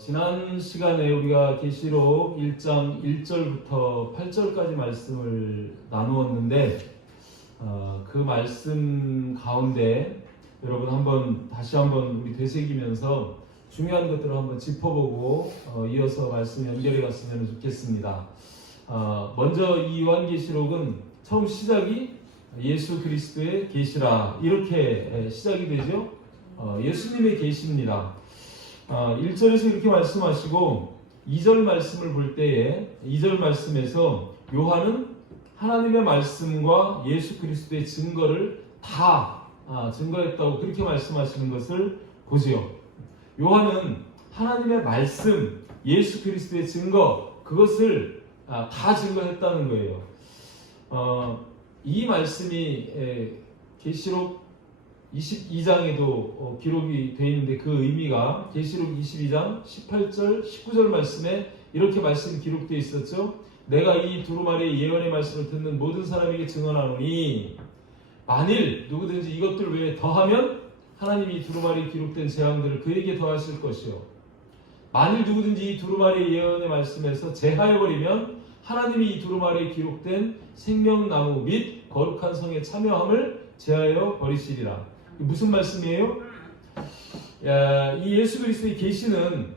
지난 시간에 우리가 계시록 1장 1절부터 8절까지 말씀을 나누었는데 그 말씀 가운데 여러분 다시 한번 우리 되새기면서 중요한 것들을 한번 짚어보고 이어서 말씀 연결해 갔으면 좋겠습니다. 먼저 이 요한계시록은 처음 시작이 예수 그리스도의 계시라 이렇게 시작이 되죠. 예수님의 계시입니다. 1절에서 이렇게 말씀하시고 2절 말씀을 볼 때에 2절 말씀에서 요한은 하나님의 말씀과 예수 그리스도의 증거를 다 증거했다고 그렇게 말씀하시는 것을 보지요. 요한은 하나님의 말씀, 예수 그리스도의 증거 그것을 다 증거했다는 거예요. 이 말씀이 계시록 22장에도 기록이 되어 있는데 그 의미가 계시록 22장 18절 19절 말씀에 이렇게 말씀이 기록되어 있었죠. 내가 이 두루마리의 예언의 말씀을 듣는 모든 사람에게 증언하노니 만일 누구든지 이것들 외에 더하면 하나님이 이 두루마리에 기록된 재앙들을 그에게 더하실 것이요 만일 누구든지 이 두루마리의 예언의 말씀에서 제하여버리면 하나님이 이 두루마리에 기록된 생명나무 및 거룩한 성에 참여함을 제하여 버리시리라. 무슨 말씀이에요? 이 예수 그리스도의 계시는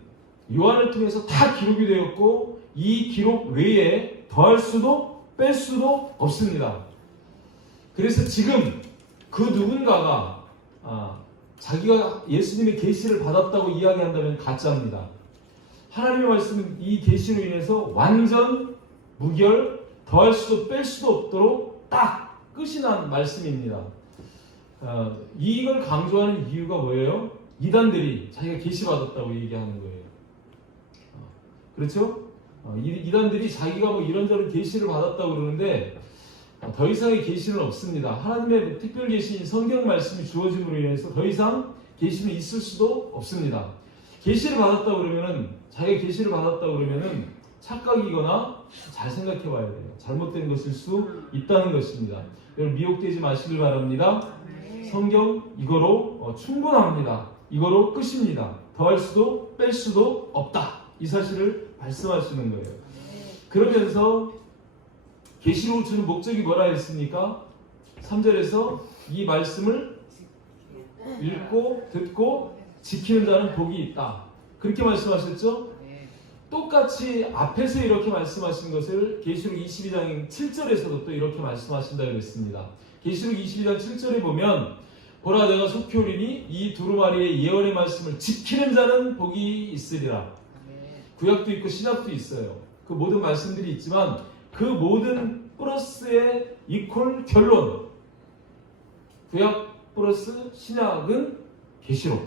요한을 통해서 다 기록이 되었고 이 기록 외에 더할 수도 뺄 수도 없습니다. 그래서 지금 그 누군가가 자기가 예수님의 계시를 받았다고 이야기한다면 가짜입니다. 하나님의 말씀은 이 계시로 인해서 완전 무결, 더할 수도 뺄 수도 없도록 딱 끝이 난 말씀입니다. 이걸 강조하는 이유가 뭐예요? 이단들이 자기가 계시 받았다고 얘기하는 거예요. 그렇죠? 이단들이 자기가 뭐 이런저런 계시를 받았다고 그러는데 더 이상의 계시는 없습니다. 하나님의 특별 계시인 성경 말씀이 주어짐으로 인해서 더 이상 계시는 있을 수도 없습니다. 계시를 받았다고 그러면은 자기가 계시를 받았다고 그러면은 착각이거나 잘 생각해 봐야 돼요. 잘못된 것일 수 있다는 것입니다. 여러분 미혹되지 마시길 바랍니다. 성경 이거로 충분합니다. 이거로 끝입니다. 더할 수도 뺄 수도 없다. 이 사실을 말씀하시는 거예요. 그러면서 계시록을 주는 목적이 뭐라 했습니까? 3절에서 이 말씀을 읽고 듣고 지키는 자는 복이 있다. 그렇게 말씀하셨죠? 똑같이 앞에서 이렇게 말씀하신 것을 계시록 22장 7절에서도 또 이렇게 말씀하신다고 했습니다. 계시록 22장 7절에 보면 보라 내가 속히 오리니 이 두루마리의 예언의 말씀을 지키는 자는 복이 있으리라. 구약도 있고 신약도 있어요. 그 모든 말씀들이 있지만 그 모든 플러스의 이퀄 결론 구약 플러스 신약은 계시록.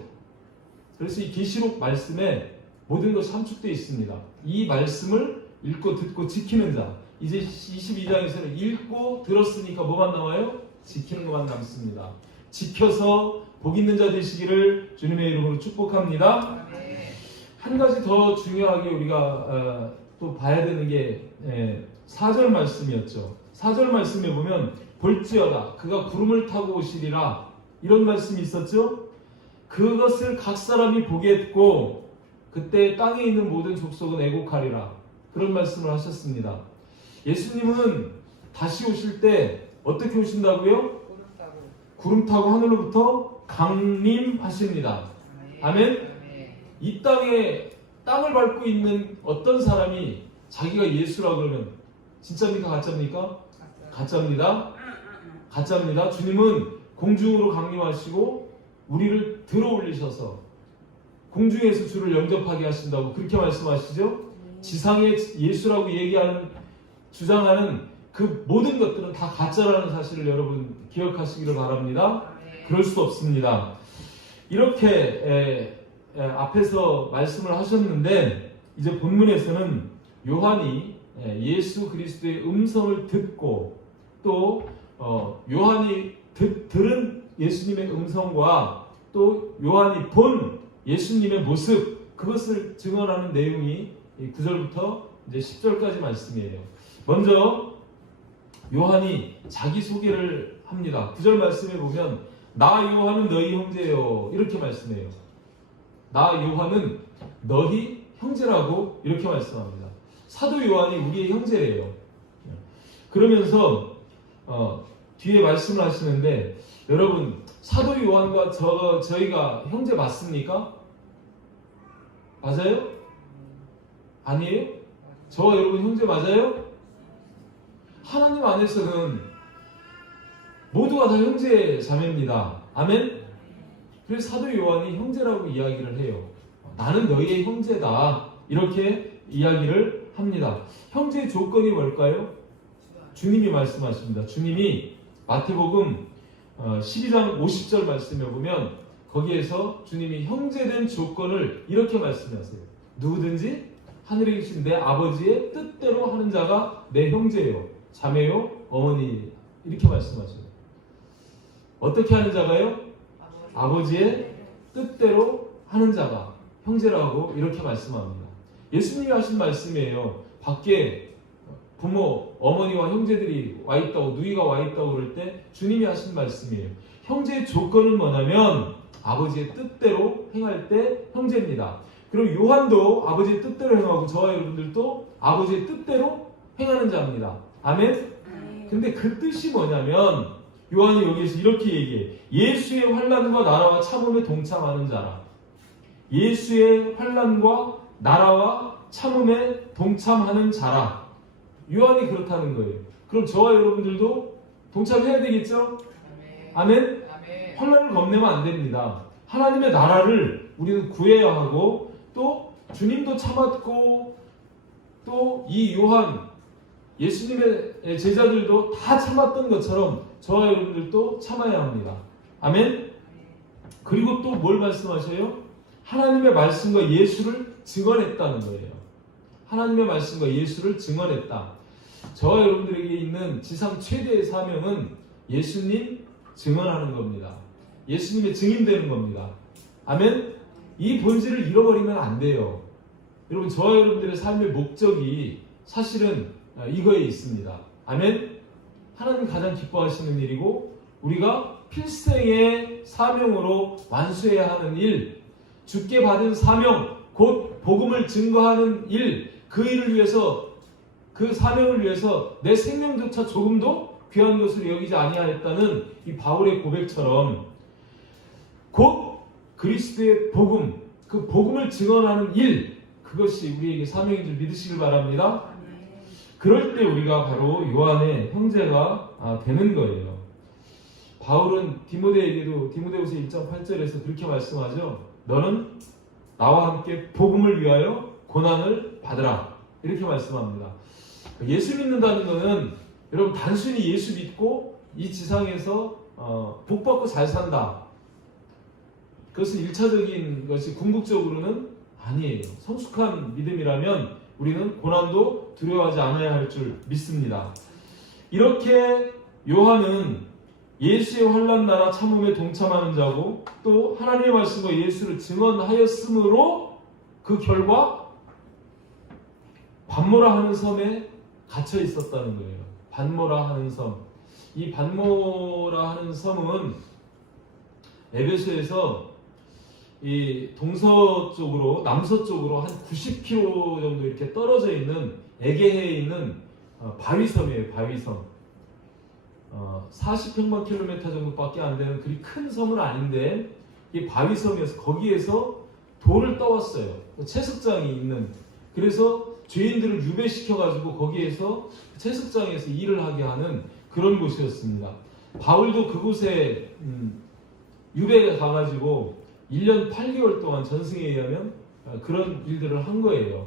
그래서 이 계시록 말씀에 모든 것이 함축되어 있습니다. 이 말씀을 읽고 듣고 지키는 자. 이제 22장에서는 읽고 들었으니까 뭐만 남아요? 지키는 것만 남습니다. 지켜서 복 있는 자 되시기를 주님의 이름으로 축복합니다. 한 가지 더 중요하게 우리가 또 봐야 되는 게 4절 말씀이었죠. 4절 말씀에 보면 볼지어다 그가 구름을 타고 오시리라 이런 말씀이 있었죠. 그것을 각 사람이 보겠고 그때 땅에 있는 모든 족속은 애곡하리라 그런 말씀을 하셨습니다. 예수님은 다시 오실 때 어떻게 오신다고요? 구름 타고 하늘로부터 강림하십니다. 아멘? 이 땅을 밟고 있는 어떤 사람이 자기가 예수라 그러면 진짜입니까? 가짜입니까? 가짜입니다. 가짜입니다. 주님은 공중으로 강림하시고 우리를 들어 올리셔서 공중에서 주를 영접하게 하신다고 그렇게 말씀하시죠? 지상의 예수라고 주장하는 그 모든 것들은 다 가짜라는 사실을 여러분 기억하시기를 바랍니다. 그럴 수 없습니다. 이렇게 앞에서 말씀을 하셨는데 이제 본문에서는 요한이 예수 그리스도의 음성을 듣고 또 요한이 들은 예수님의 음성과 또 요한이 본 예수님의 모습 그것을 증언하는 내용이 9절부터 이제 10절까지 말씀이에요. 먼저 요한이 자기소개를 합니다. 9절 말씀에 보면 나 요한은 너희 형제요 이렇게 말씀해요. 나 요한은 너희 형제라고 이렇게 말씀합니다. 사도 요한이 우리의 형제래요. 그러면서 뒤에 말씀을 하시는데, 여러분 사도 요한과 저희가 형제 맞습니까? 맞아요? 아니에요? 저와 여러분 형제 맞아요? 하나님 안에서는 모두가 다 형제 자매입니다. 아멘? 그래서 사도 요한이 형제라고 이야기를 해요. 나는 너희의 형제다, 이렇게 이야기를 합니다. 형제의 조건이 뭘까요? 주님이 말씀하십니다. 주님이 마태복음 12장 50절 말씀에 보면 거기에서 주님이 형제된 조건을 이렇게 말씀하세요. 누구든지 하늘에 계신 내 아버지의 뜻대로 하는 자가 내 형제요, 자매요, 어머니, 이렇게 말씀하셔요. 어떻게 하는 자가요? 아버지의 뜻대로 하는 자가 형제라고 이렇게 말씀합니다. 예수님이 하신 말씀이에요. 밖에 부모, 어머니와 형제들이 와 있다고, 누이가 와 있다고 그럴 때 주님이 하신 말씀이에요. 형제의 조건은 뭐냐면 아버지의 뜻대로 행할 때 형제입니다. 그리고 요한도 아버지의 뜻대로 행하고 저와 여러분들도 아버지의 뜻대로 행하는 자입니다. 아멘? 근데 그 뜻이 뭐냐면 요한이 여기에서 이렇게 얘기해. 예수의 환난과 나라와 참음에 동참하는 자라. 예수의 환난과 나라와 참음에 동참하는 자라. 요한이 그렇다는 거예요. 그럼 저와 여러분들도 동참해야 되겠죠? 아멘? 환난을 겁내면 안 됩니다. 하나님의 나라를 우리는 구해야 하고, 또 주님도 참았고, 또 이 요한 예수님의 제자들도 다 참았던 것처럼 저와 여러분들도 참아야 합니다. 아멘? 그리고 또 뭘 말씀하셔요? 하나님의 말씀과 예수를 증언했다는 거예요. 하나님의 말씀과 예수를 증언했다. 저와 여러분들에게 있는 지상 최대의 사명은 예수님 증언하는 겁니다. 예수님의 증인되는 겁니다. 아멘? 이 본질을 잃어버리면 안 돼요. 여러분, 저와 여러분들의 삶의 목적이 사실은 이거에 있습니다. 아멘? 하나님 가장 기뻐하시는 일이고, 우리가 필생의 사명으로 완수해야 하는 일, 주께 받은 사명, 곧 복음을 증거하는 일, 그 일을 위해서, 그 사명을 위해서 내 생명조차 조금도 귀한 것으로 여기지 아니하였다는 이 바울의 고백처럼 곧 그리스도의 복음, 그 복음을 증언하는 일, 그것이 우리에게 사명인 줄 믿으시길 바랍니다. 그럴 때 우리가 바로 요한의 형제가 되는 거예요. 바울은 디모데에게도 디모데후서 1.8절에서 그렇게 말씀하죠. 너는 나와 함께 복음을 위하여 고난을 받으라, 이렇게 말씀합니다. 예수 믿는다는 것은 여러분 단순히 예수 믿고 이 지상에서 복 받고 잘 산다, 그것은 1차적인 것이 궁극적으로는 아니에요. 성숙한 믿음이라면 우리는 고난도 두려워하지 않아야 할 줄 믿습니다. 이렇게 요한은 예수의 환난 나라 참음에 동참하는 자고, 또 하나님의 말씀과 예수를 증언하였으므로 그 결과 반모라 하는 섬에 갇혀 있었다는 거예요. 반모라 하는 섬. 이 반모라 하는 섬은 에베소에서 이 동서쪽으로, 남서쪽으로 한 90km 정도 이렇게 떨어져 있는 에게해에 있는 바위섬이에요. 바위섬. 40평방 킬로미터 정도밖에 안 되는 그리 큰 섬은 아닌데, 이 바위섬이어서 거기에서 돌을 떠왔어요. 채석장이 있는. 그래서 죄인들을 유배시켜가지고 거기에서 채석장에서 일을 하게 하는 그런 곳이었습니다. 바울도 그곳에 유배에 가가지고 1년 8개월 동안 전승에 의하면 그런 일들을 한 거예요.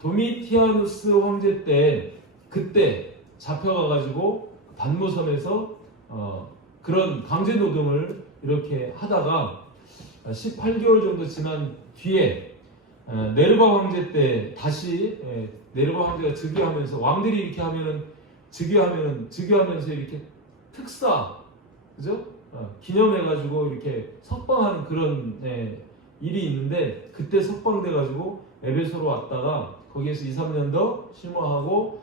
도미티아누스 황제 때 그때 잡혀가가지고 반모섬에서 그런 강제 노동을 이렇게 하다가 18개월 정도 지난 뒤에 네르바 황제 때 다시 네르바 황제가 즉위하면서, 왕들이 이렇게 하면은 즉위하면서 이렇게 특사, 그죠? 기념해가지고 이렇게 석방하는 그런 일이 있는데, 그때 석방돼가지고 에베소로 왔다가 거기에서 2-3년 더 실무하고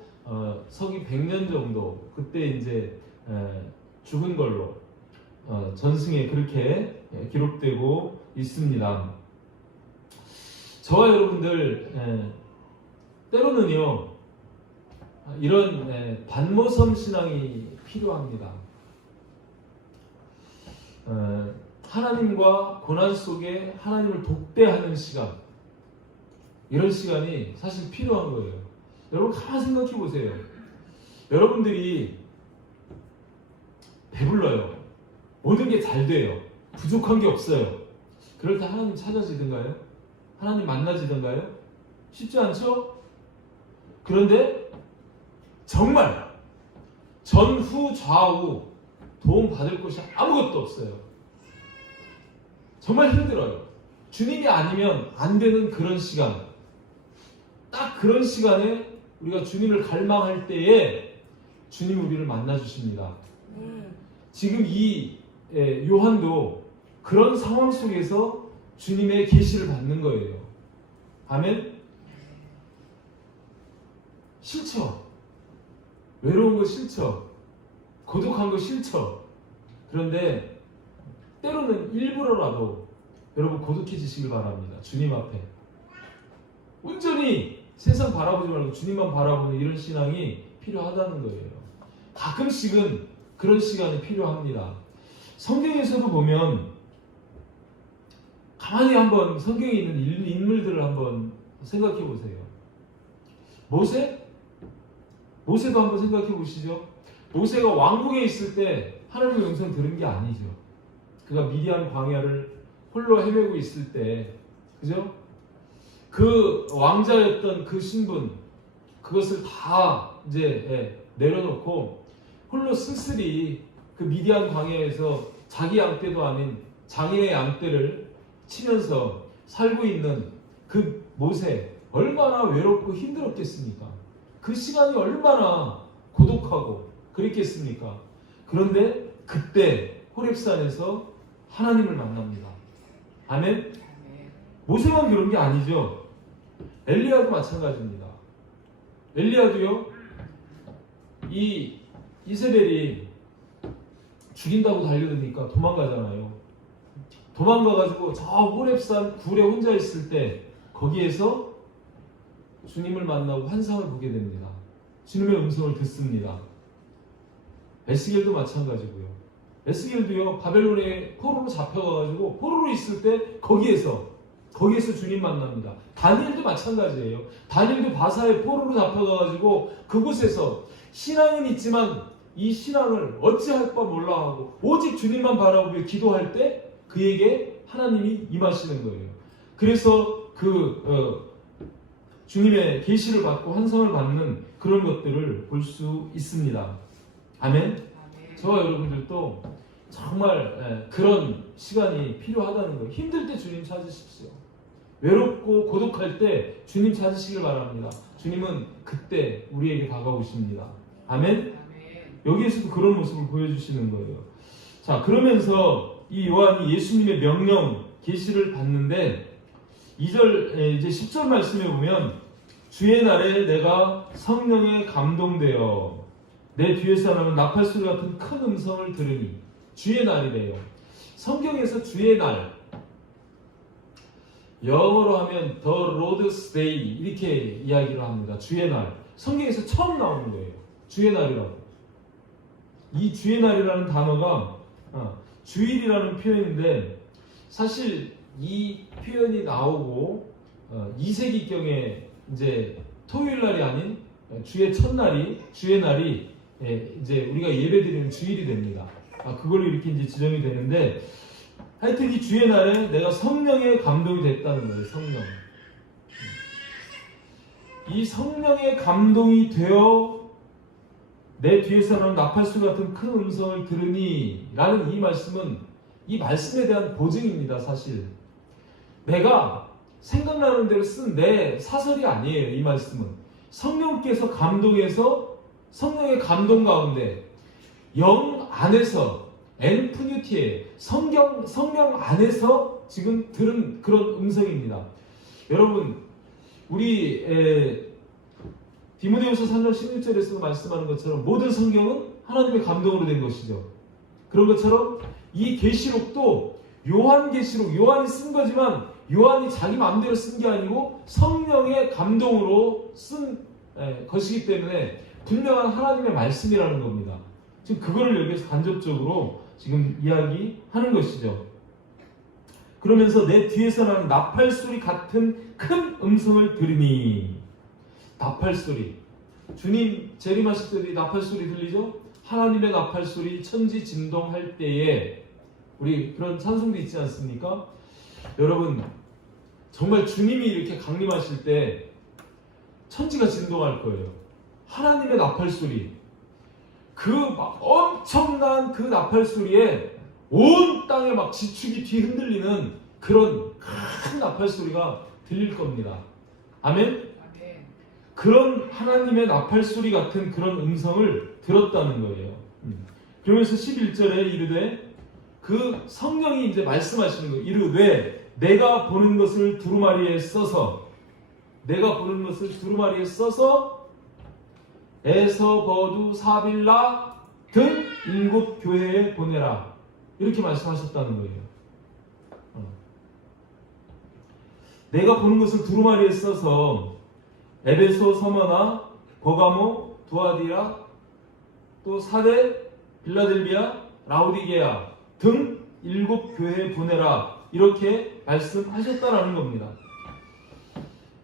서기 100년 정도, 그때 이제 죽은 걸로 전승에 그렇게 기록되고 있습니다. 저와 여러분들 때로는요 이런 반모섬 신앙이 필요합니다. 하나님과 고난 속에 하나님을 독대하는 시간, 이런 시간이 사실 필요한 거예요. 여러분 가만히 생각해 보세요. 여러분들이 배불러요. 모든 게 잘 돼요. 부족한 게 없어요. 그럴 때 하나님 찾아지던가요? 하나님 만나지던가요? 쉽지 않죠? 그런데 정말 전후 좌우 도움 받을 곳이 아무것도 없어요. 정말 힘들어요. 주님이 아니면 안 되는 그런 시간, 딱 그런 시간에 우리가 주님을 갈망할 때에 주님이 우리를 만나 주십니다. 지금 이 요한도 그런 상황 속에서 주님의 계시를 받는 거예요. 아멘? 싫죠? 외로운 거 싫죠? 고독한 거 싫죠? 그런데 때로는 일부러라도 여러분 고독해지시길 바랍니다. 주님 앞에 온전히 세상 바라보지 말고 주님만 바라보는 이런 신앙이 필요하다는 거예요. 가끔씩은 그런 시간이 필요합니다. 성경에서도 보면 가만히 한번 성경에 있는 인물들을 한번 생각해 보세요. 모세도 한번 생각해 보시죠. 모세가 왕궁에 있을 때 하나님의 음성 들은 게 아니죠. 그가 미디안 광야를 홀로 헤매고 있을 때, 그죠? 그 왕자였던 그 신분, 그것을 다 이제 내려놓고 홀로 쓸쓸히 그 미디안 광야에서 자기 양떼도 아닌 장인의 양떼를 치면서 살고 있는 그 모세, 얼마나 외롭고 힘들었겠습니까? 그 시간이 얼마나 고독하고 그랬겠습니까? 그런데 그때 호렙산에서 하나님을 만납니다. 아멘? 모세만 그런 게 아니죠. 엘리야도 마찬가지입니다. 엘리야도요, 이 이세벨이 죽인다고 달려드니까 도망가잖아요. 도망가가지고 저 호렙산 굴에 혼자 있을 때 거기에서 주님을 만나고 환상을 보게 됩니다. 주님의 음성을 듣습니다. 에스겔도 마찬가지고요. 에스겔도요, 바벨론에 포로로 잡혀가가지고 포로로 있을 때 거기에서 주님 만납니다. 다니엘도 마찬가지예요. 다니엘도 바사의 포로로 잡혀가가지고 그곳에서 신앙은 있지만 이 신앙을 어찌할 바 몰라 하고 오직 주님만 바라보며 기도할 때 그에게 하나님이 임하시는 거예요. 그래서 주님의 계시를 받고 환상을 받는 그런 것들을 볼 수 있습니다. 아멘? 저와 여러분들도 정말 그런 시간이 필요하다는 거예요. 힘들 때 주님 찾으십시오. 외롭고 고독할 때 주님 찾으시길 바랍니다. 주님은 그때 우리에게 다가오십니다. 아멘? 여기에서도 그런 모습을 보여주시는 거예요. 자, 그러면서 이 요한이 예수님의 명령, 계시를 받는데 2절, 이제 10절 말씀에 보면 주의 날에 내가 성령에 감동되어 내 뒤에서 나는 나팔소리 같은 큰 음성을 들으니, 주의 날이래요. 성경에서 주의 날, 영어로 하면 The Lord's Day 이렇게 이야기를 합니다. 주의 날. 성경에서 처음 나오는 거예요. 주의 날이라고. 이 주의 날이라는 단어가 주일이라는 표현인데 사실 이 표현이 나오고 2세기경에 이제 토요일 날이 아닌 주의 첫날이, 주의 날이 이제 우리가 예배드리는 주일이 됩니다. 그걸로 이렇게 이제 지정이 되는데, 하여튼 이 주의 날에 내가 성령의 감동이 됐다는 거예요. 성령. 이 성령의 감동이 되어 내 뒤에서 나는 나팔소리 같은 큰 음성을 들으니 라는 이 말씀은 이 말씀에 대한 보증입니다. 사실 내가 생각나는 대로 쓴 내 사설이 아니에요. 이 말씀은 성령께서 감동해서 성령의 감동 가운데 영 안에서 엔프뉴티에 성령 안에서 지금 들은 그런 음성입니다. 여러분, 우리 디모데후서 3장 16절에서 말씀하는 것처럼 모든 성경은 하나님의 감동으로 된 것이죠. 그런 것처럼 이 계시록도 요한계시록, 요한이 쓴 거지만 요한이 자기 마음대로 쓴 게 아니고 성령의 감동으로 쓴 것이기 때문에 분명한 하나님의 말씀이라는 겁니다. 지금 그거를 여기서 간접적으로 지금 이야기하는 것이죠. 그러면서 내 뒤에서 나는 나팔소리 같은 큰 음성을 들으니, 나팔소리, 주님 재림하실 때 나팔소리 들리죠? 하나님의 나팔소리, 천지 진동할 때에 우리 그런 찬송도 있지 않습니까? 여러분 정말 주님이 이렇게 강림하실 때 천지가 진동할 거예요. 하나님의 나팔소리, 그 막 엄청난 그 나팔소리에 온 땅에 막 지축이 뒤흔들리는 그런 큰 나팔소리가 들릴 겁니다. 아멘? 그런 하나님의 나팔소리 같은 그런 음성을 들었다는 거예요. 그러면서 11절에 이르되, 그 성령이 이제 말씀하시는 거예요. 이르되 내가 보는 것을 두루마리에 써서, 내가 보는 것을 두루마리에 써서 에서버두 사빌라 등 7 교회에 보내라, 이렇게 말씀하셨다는 거예요. 내가 보는 것을 두루마리에 써서 에베소, 서머나, 버가모, 두아디라, 또 사대, 빌라델비아, 라오디게아 등 7 교회에 보내라, 이렇게 말씀하셨다라는 겁니다.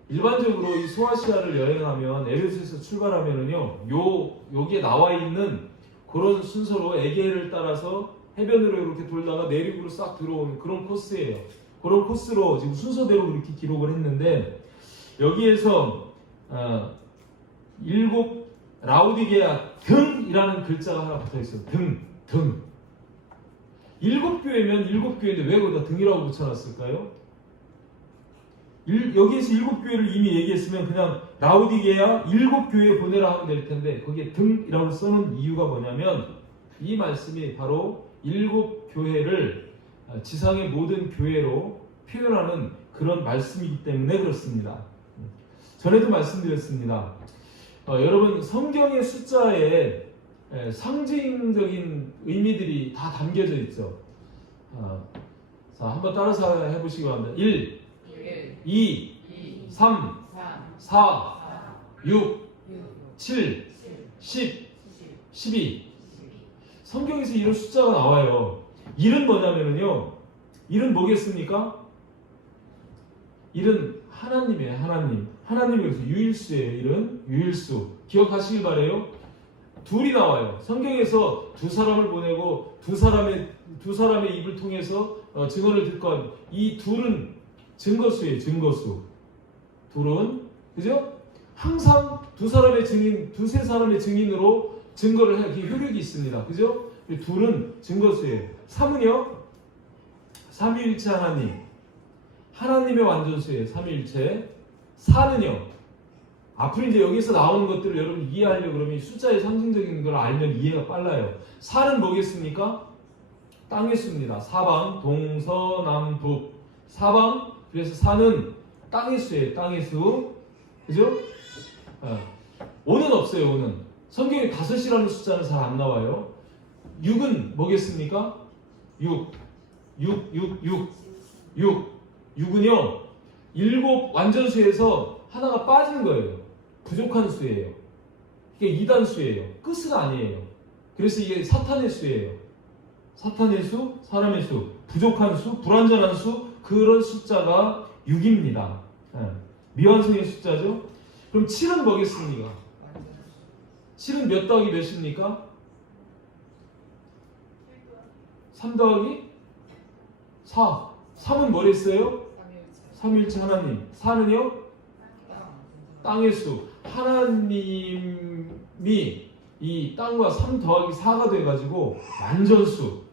일반적으로 이 소아시아를 여행하면, 에베소에서 출발하면은요, 여기에 나와 있는 그런 순서로 에게해를 따라서 해변으로 이렇게 돌다가 내륙으로 싹 들어오는 그런 코스예요. 그런 코스로 지금 순서대로 그렇게 기록을 했는데, 여기에서 7 라오디게아 등이라는 글자가 하나 붙어 있어요. 등. 7 교회면 7 교회인데 왜 거기다 등이라고 붙여놨을까요? 여기에서 7 교회를 이미 얘기했으면 그냥 라오디게아 7 교회에 보내라 하면 될 텐데, 거기에 등이라고 써놓은 이유가 뭐냐면, 이 말씀이 바로 7 교회를 지상의 모든 교회로 표현하는 그런 말씀이기 때문에 그렇습니다. 전에도 말씀드렸습니다. 여러분, 성경의 숫자에 상징적인 의미들이 다 담겨져 있죠. 자, 한번 따라서 해보시기 바랍니다. 1, 2, 3, 4, 6, 7, 10, 12. 성경에서 이런 숫자가 나와요. 1은 뭐냐면요, 1은 뭐겠습니까? 1은 하나님이에요. 하나님에서 유일수예요. 1은 유일수. 기억하시길 바래요. 둘이 나와요. 성경에서 두 사람을 보내고 두 사람의 입을 통해서 증언을 듣고 하는, 이 둘은 증거수예요. 증거수. 둘은, 그죠? 항상 두세 사람의 증인으로 증거를 하기 효력이 있습니다. 그죠? 둘은 증거수예요. 3은요, 삼위일체 하나님의 완전수예요. 삼위일체. 4는요, 앞으로 이제 여기서 나오는 것들을 여러분 이해하려고 그러면 숫자의 상징적인 걸 알면 이해가 빨라요. 4는 뭐겠습니까? 땅의 수입니다. 사방, 동서남북. 사방, 그래서 4는 땅의 수예요. 땅의 수. 그죠? 5는 없어요. 5는. 성경에 5이라는 숫자는 잘 안 나와요. 6은 뭐겠습니까? 6은요, 7 완전수에서 하나가 빠진 거예요. 부족한 수예요. 이게 2단수예요. 끝은 아니에요. 그래서 이게 사탄의 수예요. 사탄의 수, 사람의 수, 부족한 수, 불완전한 수, 그런 숫자가 6입니다. 미완성의 숫자죠. 그럼 7은 뭐겠습니까? 7은 몇 더하기 몇입니까? 3 더하기 4. 3은 뭐랬어요? 삼위일체 하나님. 4는요? 땅의 수. 하나님이 이 땅과 3 더하기 4가 돼가지고 완전수.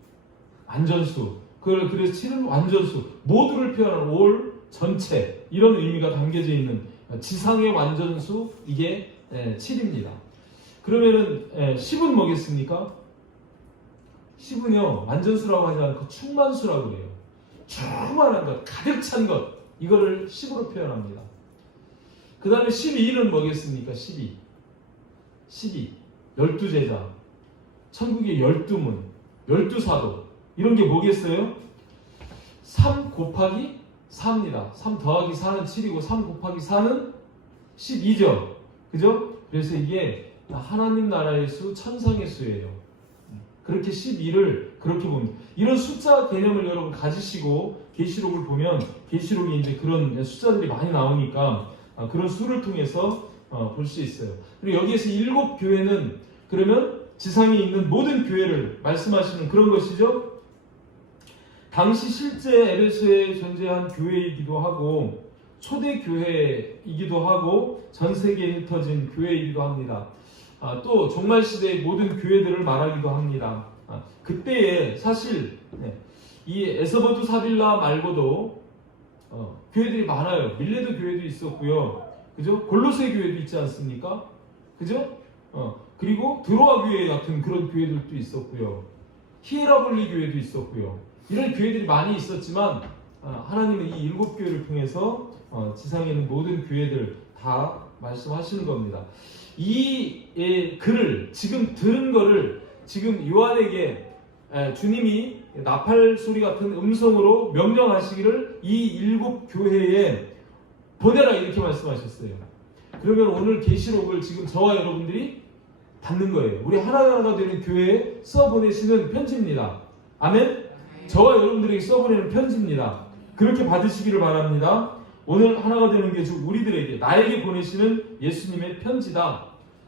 그래서 7은 완전수. 모두를 표현하는 올, 전체, 이런 의미가 담겨져 있는 지상의 완전수, 이게 7입니다. 그러면은 10은 뭐겠습니까? 10은요, 완전수라고 하지 않고 충만수라고 그래요. 충만한 것, 가득 찬 것, 이거를 10으로 표현합니다. 그 다음에 12는 뭐겠습니까? 12. 12제자, 천국의 12문, 12사도, 이런 게 뭐겠어요? 3 곱하기 4입니다. 3 더하기 4는 7이고 3 곱하기 4는 12죠. 그죠? 그래서 이게 하나님 나라의 수, 천상의 수예요. 그렇게 12를 그렇게 봅니다. 이런 숫자 개념을 여러분 가지시고 계시록을 보면 계시록에 이제 그런 숫자들이 많이 나오니까 그런 수를 통해서 볼 수 있어요. 그리고 여기에서 7교회는 그러면 지상에 있는 모든 교회를 말씀하시는 그런 것이죠. 당시 실제 에베소에 존재한 교회이기도 하고 초대 교회이기도 하고 전 세계에 흩어진 교회이기도 합니다. 또 종말 시대의 모든 교회들을 말하기도 합니다. 그때에 사실 이 에서버두 사빌라 말고도 교회들이 많아요. 밀레도 교회도 있었고요. 그죠? 골로새 교회도 있지 않습니까? 그죠? 그리고 드로아 교회 같은 그런 교회들도 있었고요. 히에라볼리 교회도 있었고요. 이런 교회들이 많이 있었지만 하나님은 이 7교회를 통해서 지상에 있는 모든 교회들 다 말씀하시는 겁니다. 이 글을 지금 들은 거를 지금 요한에게 주님이 나팔 소리 같은 음성으로 명령하시기를 이 7교회에 보내라 이렇게 말씀하셨어요. 그러면 오늘 계시록을 지금 저와 여러분들이 받는 거예요. 우리 하나가 되는 교회에 써보내시는 편지입니다. 아멘? 저와 여러분들에게 써보내는 편지입니다. 그렇게 받으시기를 바랍니다. 오늘 하나가 되는 게 우리들에게 나에게 보내시는 예수님의 편지다.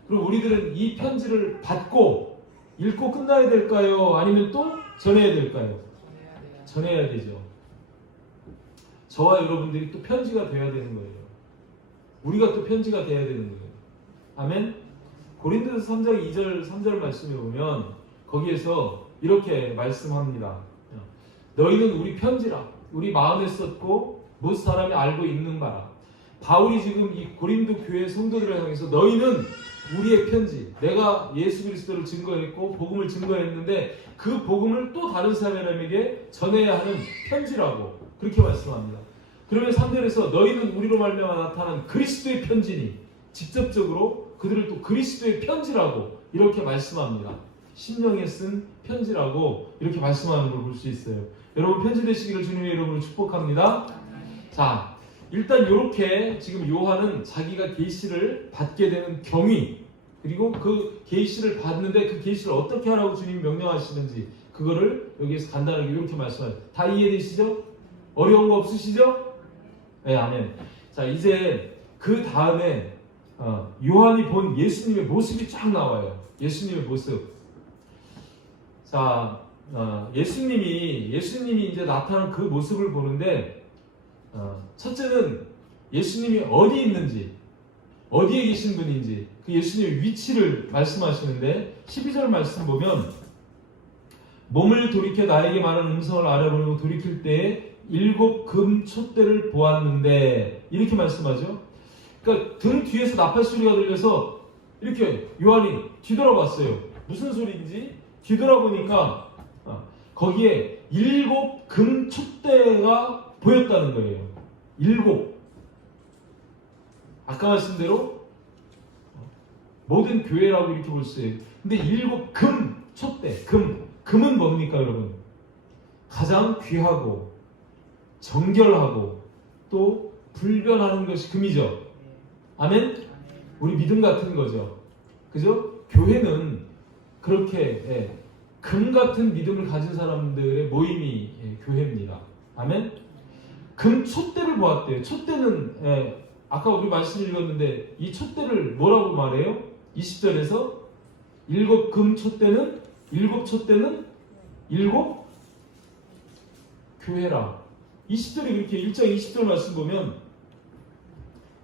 그럼 우리들은 이 편지를 받고 읽고 끝나야 될까요? 아니면 또 전해야 될까요? 전해야 되죠. 저와 여러분들이 또 편지가 돼야 되는 거예요. 우리가 또 편지가 돼야 되는 거예요. 아멘? 고린도서 3장 2절 3절 말씀에 보면 거기에서 이렇게 말씀합니다. 너희는 우리 편지라 우리 마음에 썼고 못 사람이 알고 있는 바라. 바울이 지금 이 고린도 교회 성도들을 향해서 너희는 우리의 편지, 내가 예수 그리스도를 증거했고 복음을 증거했는데 그 복음을 또 다른 사람에게 전해야 하는 편지라고 그렇게 말씀합니다. 그러면 3절에서 너희는 우리로 말미암아 나타난 그리스도의 편지니 직접적으로 그들을 또 그리스도의 편지라고 이렇게 말씀합니다. 심령에 쓴 편지라고 이렇게 말씀하는 걸 볼 수 있어요. 여러분 편지 되시기를 주님의 이름으로 축복합니다. 자, 일단 이렇게 지금 요한은 자기가 계시를 받게 되는 경위 그리고 그 계시를 받는데 그 계시를 어떻게 하라고 주님이 명령하시는지 그거를 여기에서 간단하게 이렇게 말씀하세요. 다 이해되시죠? 어려운 거 없으시죠? 네, 아멘. 자, 이제 그 다음에 요한이 본 예수님의 모습이 쫙 나와요. 예수님의 모습. 자, 예수님이 이제 나타난 그 모습을 보는데 첫째는 예수님이 어디 있는지 어디에 계신 분인지 그 예수님의 위치를 말씀하시는데 12절 말씀 보면 몸을 돌이켜 나에게 말하는 음성을 알아보려고 돌이킬 때에 7 금 촛대를 보았는데 이렇게 말씀하죠. 그러니까 등 뒤에서 나팔 소리가 들려서 이렇게 요한이 뒤돌아봤어요. 무슨 소리인지 뒤돌아보니까 거기에 7 금 촛대가 보였다는 거예요. 7. 아까 말씀대로 모든 교회라고 이렇게 볼 수 있어요. 근데 7 금 촛대, 금은 뭡니까 여러분? 가장 귀하고 정결하고 또 불변하는 것이 금이죠. 아멘? 우리 믿음 같은 거죠. 그죠? 교회는 그렇게 금 같은 믿음을 가진 사람들의 모임이 교회입니다. 아멘? 금 촛대를 보았대요. 촛대는 아까 우리 말씀 읽었는데 이 촛대를 뭐라고 말해요? 20절에서 7 금 촛대는 7 촛대는 7 교회라. 20절에 그렇게 1장 20절 말씀 보면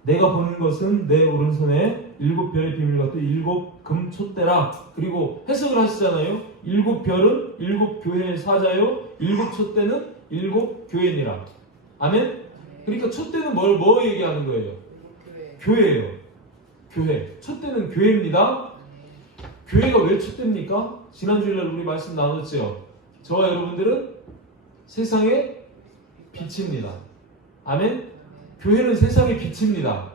내가 보는 것은 내 오른손에 7별의 비밀과 또 7 금 촛대라. 그리고 해석을 하시잖아요. 7 별은 7 교회의 사자요 7 촛대는 7 교회니라. 아멘? 그러니까 촛대는 뭐 얘기하는 거예요? 교회예요. 교회. 촛대는 교회입니다. 교회가 왜 촛대입니까? 지난주일날 우리 말씀 나눴죠. 저와 여러분들은 세상의 빛입니다. 아멘? 교회는 세상의 빛입니다.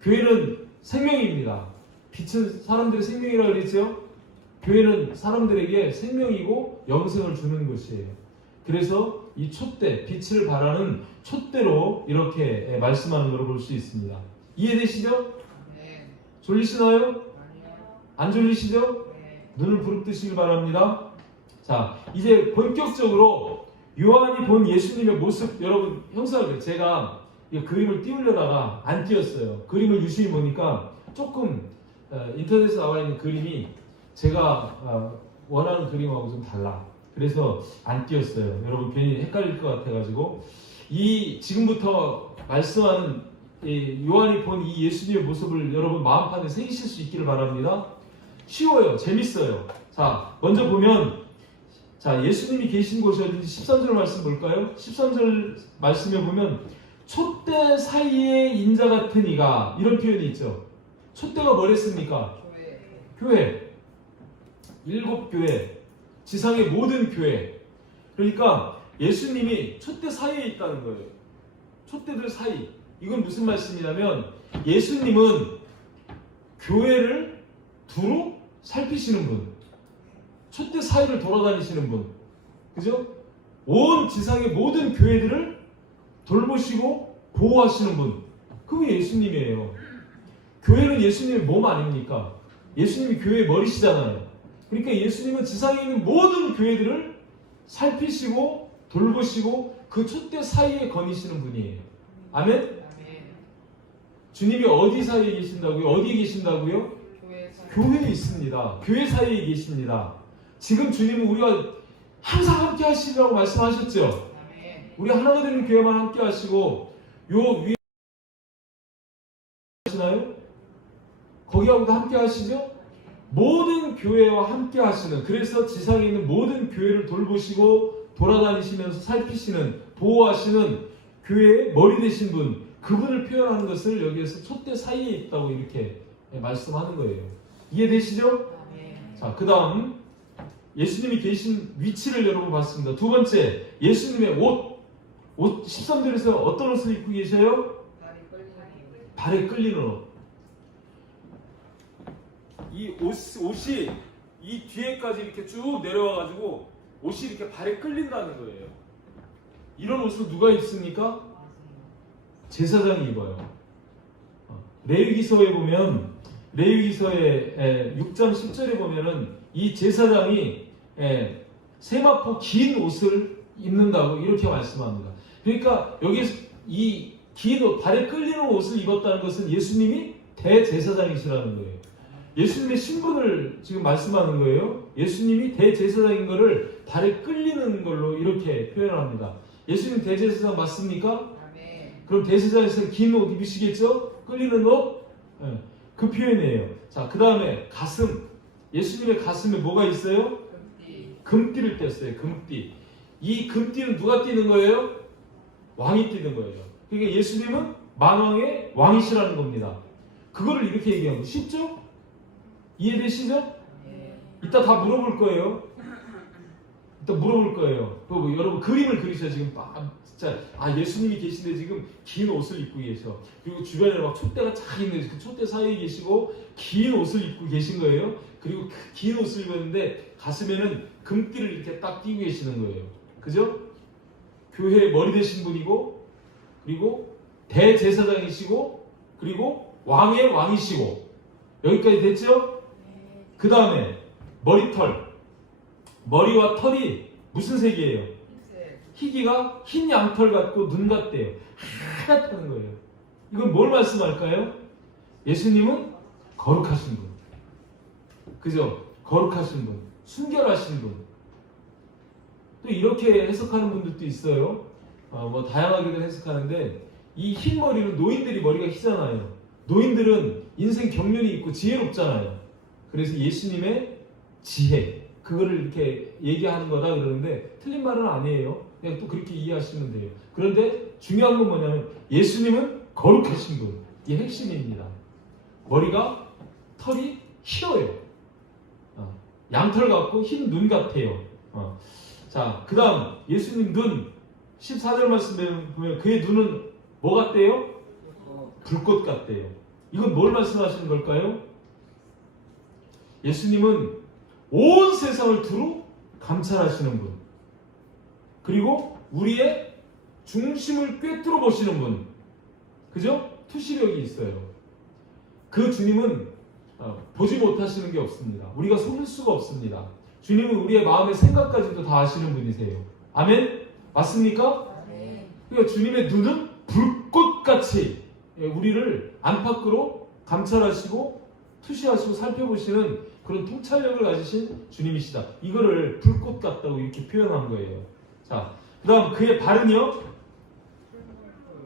교회는 생명입니다. 빛은 사람들의 생명이라고 그랬죠? 교회는 사람들에게 생명이고 영생을 주는 곳이에요. 그래서 이 촛대, 빛을 발하는 촛대로 이렇게 말씀하는 걸 볼 수 있습니다. 이해되시죠? 네. 졸리시나요? 아니요. 안 졸리시죠? 네. 눈을 부릅뜨시길 바랍니다. 자, 이제 본격적으로 요한이 본 예수님의 모습, 여러분 형상을 제가 이 그림을 띄우려다가 안 띄웠어요. 그림을 유심히 보니까 조금 인터넷에 나와 있는 그림이 제가 원하는 그림하고 좀 달라. 그래서 안 띄웠어요. 여러분 괜히 헷갈릴 것 같아가지고 이 지금부터 말씀하는 이 요한이 본 이 예수님의 모습을 여러분 마음판에 새기실 수 있기를 바랍니다. 쉬워요. 재밌어요. 자, 먼저 보면 자, 예수님이 계신 곳이 어딘지 13절 말씀 볼까요? 13절 말씀에 보면 촛대 사이에 인자 같은 이가, 이런 표현이 있죠. 촛대가 뭐랬습니까? 교회. 7교회. 지상의 모든 교회. 그러니까 예수님이 촛대 사이에 있다는 거예요. 촛대들 사이. 이건 무슨 말씀이냐면 예수님은 교회를 두루 살피시는 분, 촛대 사이를 돌아다니시는 분, 그죠? 온 지상의 모든 교회들을 돌보시고 보호하시는 분, 그게 예수님이에요. 교회는 예수님의 몸 아닙니까? 예수님이 교회의 머리시잖아요. 그러니까 예수님은 지상에 있는 모든 교회들을 살피시고 돌보시고 그 촛대 사이에 거니시는 분이에요. 아멘? 주님이 어디 사이에 계신다고요? 어디에 계신다고요? 교회에 있습니다. 교회 사이에 계십니다. 지금 주님은 우리가 항상 함께 하시라고 말씀하셨죠? 우리 하나가 되는 교회만 함께 하시고 요 위에 하시나요? 거기하고도 함께 하시죠? 모든 교회와 함께 하시는, 그래서 지상에 있는 모든 교회를 돌보시고 돌아다니시면서 살피시는, 보호하시는 교회의 머리 되신 분, 그분을 표현하는 것을 여기에서 촛대 사이에 있다고 이렇게 말씀하는 거예요. 이해되시죠? 자, 그 다음 예수님이 계신 위치를 여러분 봤습니다. 두 번째, 예수님의 옷 13절에서 어떤 옷을 입고 계셔요? 발에 끌리는 옷. 이 옷이 이 뒤에까지 이렇게 쭉 내려와가지고 옷이 이렇게 발에 끌린다는 거예요. 이런 옷을 누가 입습니까? 제사장이 입어요. 레위기서에 보면, 레위기서의 6장 10절에 보면은 이 제사장이 세마포 긴 옷을 입는다고 이렇게 말씀합니다. 그러니까 여기서 이 긴 옷, 발에 끌리는 옷을 입었다는 것은 예수님이 대제사장이시라는 거예요. 예수님의 신분을 지금 말씀하는 거예요. 예수님이 대제사장인 것을 발에 끌리는 걸로 이렇게 표현을 합니다. 예수님 대제사장 맞습니까? 그럼 대제사장에서 긴 옷 입으시겠죠? 끌리는 옷? 네, 그 표현이에요. 자, 그 다음에 가슴. 예수님의 가슴에 뭐가 있어요? 금띠를 뗐어요. 금띠. 이 금띠는 누가 띠는 거예요? 왕이 띠는 거예요. 그러니까 예수님은 만왕의 왕이시라는 겁니다. 그거를 이렇게 얘기하면 쉽죠? 이해되시죠? 이따 다 물어볼 거예요. 이따 물어볼 거예요. 또 여러분 그림을 그리셔. 지금 진짜 예수님이 계신데 지금 긴 옷을 입고 계셔. 그리고 주변에 막 촛대가 쫙 있는데 그 촛대 사이에 계시고 긴 옷을 입고 계신 거예요. 그리고 그 긴 옷을 입었는데 가슴에는 금띠를 이렇게 딱 띄고 계시는 거예요. 그죠? 교회의 머리 되신 분이고, 그리고 대제사장이시고, 그리고 왕의 왕이시고, 여기까지 됐죠? 그 다음에 머리털. 머리와 털이 무슨 색이에요? 희기가 흰 양털 같고 눈 같대요. 하얗다는 거예요. 이건 뭘 말씀할까요? 예수님은 거룩하신 분. 그죠? 거룩하신 분. 순결하신 분. 또 이렇게 해석하는 분들도 있어요. 뭐 다양하게들 해석하는데 이 흰 머리는 노인들이 머리가 희잖아요. 노인들은 인생 경륜이 있고 지혜롭잖아요. 그래서 예수님의 지혜, 그거를 이렇게 얘기하는 거다 그러는데 틀린 말은 아니에요. 그냥 또 그렇게 이해하시면 돼요. 그런데 중요한 건 뭐냐면 예수님은 거룩하신 분. 이게 핵심입니다. 머리가 털이 희어요. 양털 같고 흰 눈 같아요. 자, 그 다음 예수님 눈 14절 말씀에 보면 그의 눈은 뭐 같대요? 불꽃 같대요. 이건 뭘 말씀하시는 걸까요? 예수님은 온 세상을 두루 감찰하시는 분, 그리고 우리의 중심을 꿰뚫어 보시는 분, 그죠? 투시력이 있어요. 그 주님은 보지 못하시는 게 없습니다. 우리가 속일 수가 없습니다. 주님은 우리의 마음의 생각까지도 다 아시는 분이세요. 아멘? 맞습니까? 네. 그러니까 주님의 눈은 불꽃같이 우리를 안팎으로 감찰하시고 투시하시고 살펴보시는 그런 통찰력을 가지신 주님이시다. 이거를 불꽃 같다고 이렇게 표현한 거예요. 자, 그 다음 그의 발은요,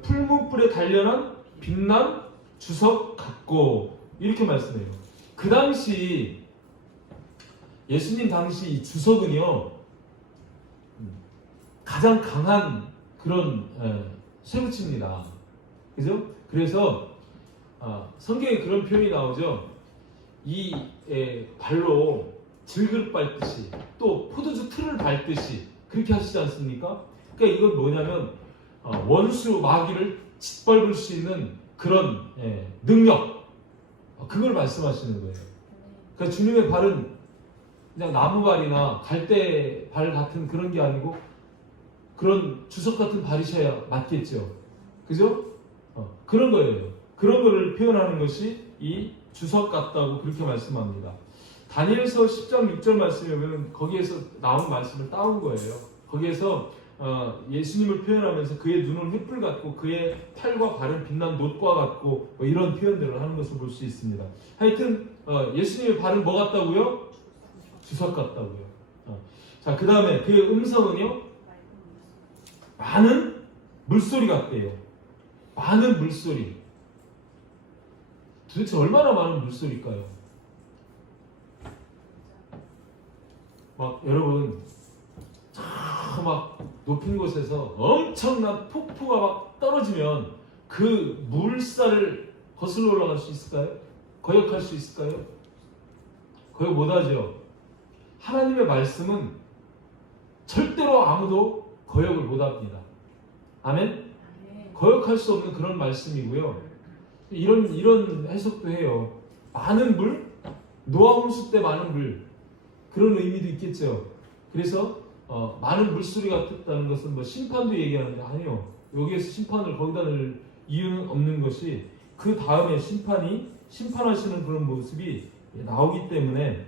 풀무불에 단련한 빛난 주석 같고, 이렇게 말씀해요. 그 당시 예수님 당시 이 주석은요 가장 강한 그런 쇠붙입니다. 그죠? 그래서 성경에 그런 표현이 나오죠. 이 발로 질그릇 밟듯이 또 포도주 틀을 밟듯이 그렇게 하시지 않습니까? 그러니까 이건 뭐냐면 원수 마귀를 짓밟을 수 있는 그런 능력, 그걸 말씀하시는 거예요. 그러니까 주님의 발은 그냥 나무발이나 갈대발 같은 그런 게 아니고 그런 주석 같은 발이셔야 맞겠죠. 그죠? 그런 거예요. 그런 거를 표현하는 것이 이 주석 같다고 그렇게 말씀합니다. 다니엘서 10장 6절 말씀에 보면 거기에서 나온 말씀을 따온 거예요. 거기에서 예수님을 표현하면서 그의 눈은 횃불 같고 그의 팔과 발은 빛난 놋과 같고 뭐 이런 표현들을 하는 것을 볼 수 있습니다. 하여튼 예수님의 발은 뭐 같다고요? 주석 같다고요. 자, 그 다음에 그의 음성은요, 많은 물소리 같대요. 많은 물소리. 도대체 얼마나 많은 물소리일까요? 막 여러분 막 높은 곳에서 엄청난 폭포가 막 떨어지면 그 물살을 거슬러 올라갈 수 있을까요? 거역할 수 있을까요? 거역 못하죠. 하나님의 말씀은 절대로 아무도 거역을 못합니다. 아멘? 거역할 수 없는 그런 말씀이고요. 이런 해석도 해요. 많은 물, 노아 홍수 때 많은 물, 그런 의미도 있겠죠. 그래서 많은 물소리 같았다는 것은 뭐 심판도 얘기하는데 아니요. 여기에서 심판을 거기다 넣을 이유는 없는 것이 그 다음에 심판하시는 그런 모습이 나오기 때문에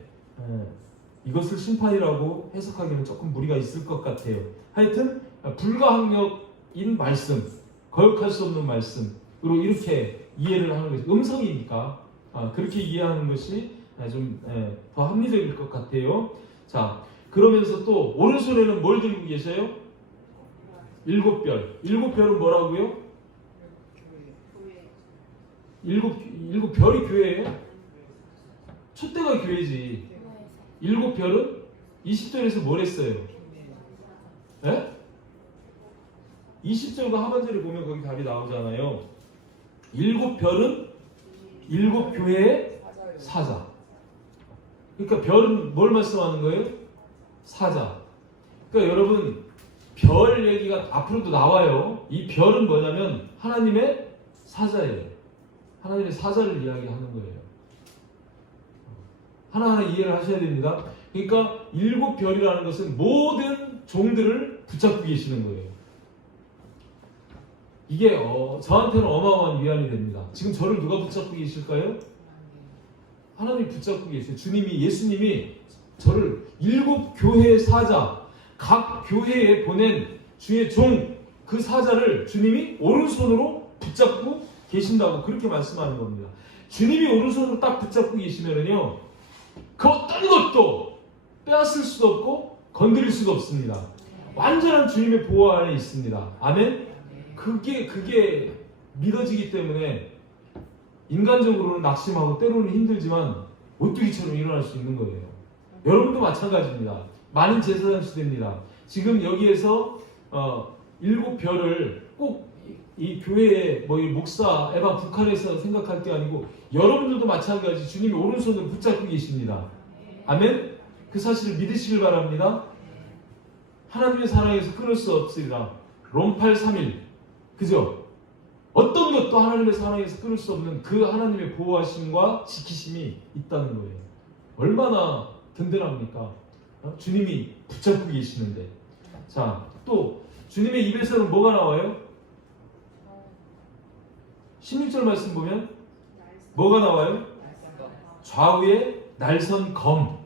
이것을 심판이라고 해석하기는 조금 무리가 있을 것 같아요. 하여튼 불가항력인 말씀, 거역할 수 없는 말씀으로 이렇게 이해를 하는 것이 음성이니까 그렇게 이해하는 것이 좀 더 합리적일 것 같아요. 자, 그러면서 또 오른손에는 뭘 들고 계세요? 7별. 7별은 뭐라고요? 일곱 별이 교회예요? 촛대가 교회지. 7별은 20절에서 뭘 했어요? 네? 20절과 하반절에 보면 거기 답이 나오잖아요. 7별은 7교회의 사자. 그러니까 별은 뭘 말씀하는 거예요? 사자. 그러니까 여러분 별 얘기가 앞으로도 나와요. 이 별은 뭐냐면 하나님의 사자예요. 하나님의 사자를 이야기하는 거예요. 하나하나 이해를 하셔야 됩니다. 그러니까 7별이라는 것은 모든 종들을 붙잡고 계시는 거예요. 이게 저한테는 어마어마한 위안이 됩니다. 지금 저를 누가 붙잡고 계실까요? 하나님이 붙잡고 계세요. 예수님이 저를 7교회의 사자, 각 교회에 보낸 주의 종, 그 사자를 주님이 오른손으로 붙잡고 계신다고 그렇게 말씀하는 겁니다. 주님이 오른손으로 딱 붙잡고 계시면은요, 그 어떤 것도 빼앗을 수도 없고 건드릴 수도 없습니다. 완전한 주님의 보호 안에 있습니다. 아멘? 그게 믿어지기 때문에 인간적으로는 낙심하고 때로는 힘들지만 오뚜기처럼 일어날 수 있는 거예요. 여러분도 마찬가지입니다. 많은 제사장 시대입니다. 지금 여기에서 7별을 꼭 이 교회의 이 목사, 에반 북한에서 생각할 게 아니고 여러분들도 마찬가지 주님이 오른손으로 붙잡고 계십니다. 아멘? 그 사실을 믿으시길 바랍니다. 하나님의 사랑에서 끊을 수 없으리라. 롬 8:31. 그죠? 어떤 것도 하나님의 사랑에서 끊을 수 없는 그 하나님의 보호하심과 지키심이 있다는 거예요. 얼마나 든든합니까? 주님이 붙잡고 계시는데. 자, 또 주님의 입에서는 뭐가 나와요? 16절 말씀 보면 뭐가 나와요? 좌우에 날선 검.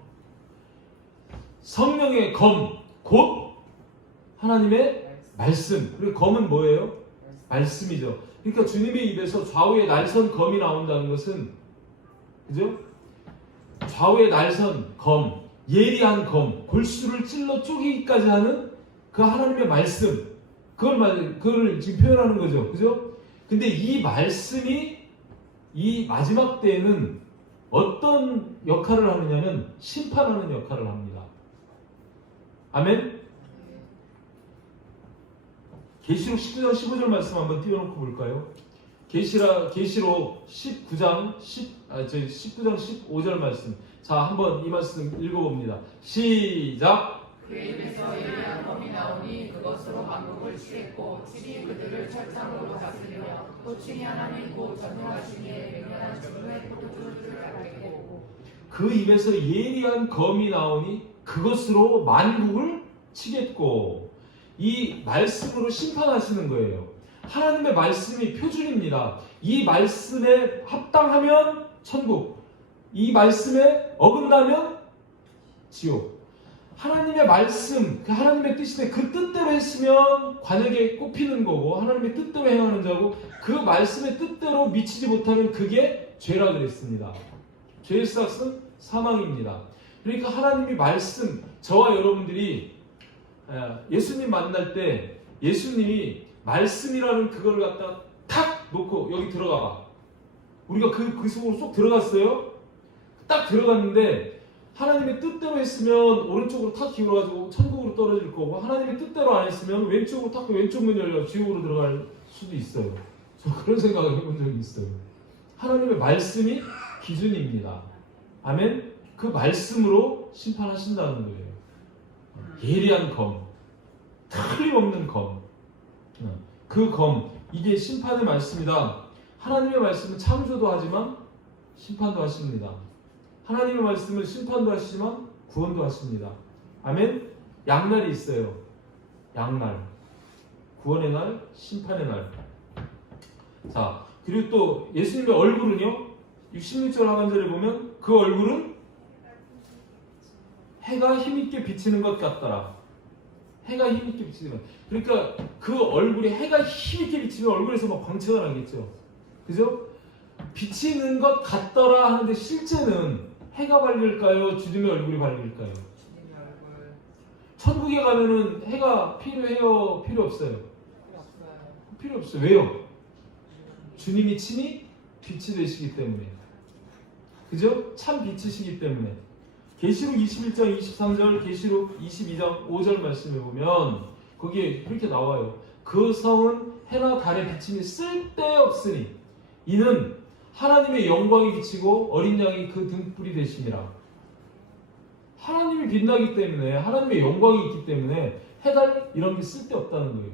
성령의 검, 곧 하나님의 말씀. 그리고 검은 뭐예요? 말씀이죠. 그러니까 주님의 입에서 좌우에 날선 검이 나온다는 것은, 그죠? 좌우에 날선 검, 예리한 검, 골수를 찔러 쪼개기까지 하는 그 하나님의 말씀. 그걸 지금 표현하는 거죠. 그죠? 근데 이 말씀이 이 마지막 때에는 어떤 역할을 하느냐면 심판하는 역할을 합니다. 아멘? 계시록 19장 15절 말씀 한번 띄워놓고 볼까요? 계시록 19장 15절 말씀. 자, 한번 이 말씀 읽어봅니다. 시작! 그 입에서 예리한 검이 나오니 그것으로 만국을 치겠고 친히 그들을 철장으로 다스리며 또 친히 하나님 곧 전능하신 이의 맹렬한 진노의 포도주를 알겠고 그 입에서 예리한 검이 나오니 그것으로 만국을 치겠고. 이 말씀으로 심판하시는 거예요. 하나님의 말씀이 표준입니다. 이 말씀에 합당하면 천국, 이 말씀에 어긋나면 지옥. 하나님의 말씀, 하나님의 뜻인데 그 뜻대로 했으면 관역에 꼽히는 거고, 하나님의 뜻대로 행하는 자고, 그 말씀의 뜻대로 미치지 못하면 그게 죄라 그랬습니다. 죄의 삭은 사망입니다. 그러니까 하나님이 말씀, 저와 여러분들이 예수님 만날 때 예수님이 말씀이라는 그걸 갖다가 탁 놓고 여기 들어가 봐. 우리가 그 속으로 쏙 들어갔어요. 딱 들어갔는데 하나님의 뜻대로 했으면 오른쪽으로 탁 기울어가지고 천국으로 떨어질 거고, 하나님의 뜻대로 안 했으면 왼쪽으로 탁 왼쪽 문 열려 지옥으로 들어갈 수도 있어요. 저 그런 생각을 해본 적이 있어요. 하나님의 말씀이 기준입니다. 아멘? 그 말씀으로 심판하신다는 거예요. 예리한 검, 틀림없는 검, 그 검, 이게 심판의 말씀이다. 하나님의 말씀은 창조도 하지만 심판도 하십니다. 하나님의 말씀은 심판도 하시지만 구원도 하십니다. 아멘? 양날이 있어요. 양날, 구원의 날, 심판의 날. 자, 그리고 또 예수님의 얼굴은요, 16절 하반절에 보면 그 얼굴은 해가 힘있게 비치는 것 같더라. 해가 힘있게 비치는 것. 그러니까 그 얼굴에 해가 힘있게 비치면 얼굴에서 막 광채가 나겠죠. 그죠? 비치는 것 같더라 하는데 실제는 해가 밝을까요? 주님의 얼굴이 밝을까요? 주님의 얼굴 천국에 가면은 해가 필요해요? 필요 없어요? 없어요. 필요 없어요. 왜요? 주님이 친히 빛이 되시기 때문에. 그죠? 참 빛이시기 때문에. 계시록 21장 23절, 계시록 22장 5절 말씀에 보면 거기에 그렇게 나와요. 그 성은 해나 달의 비침이 쓸데없으니 이는 하나님의 영광이 비치고 어린 양이 그 등불이 되심이라. 하나님이 빛나기 때문에, 하나님의 영광이 있기 때문에 해달 이런 게 쓸데없다는 거예요.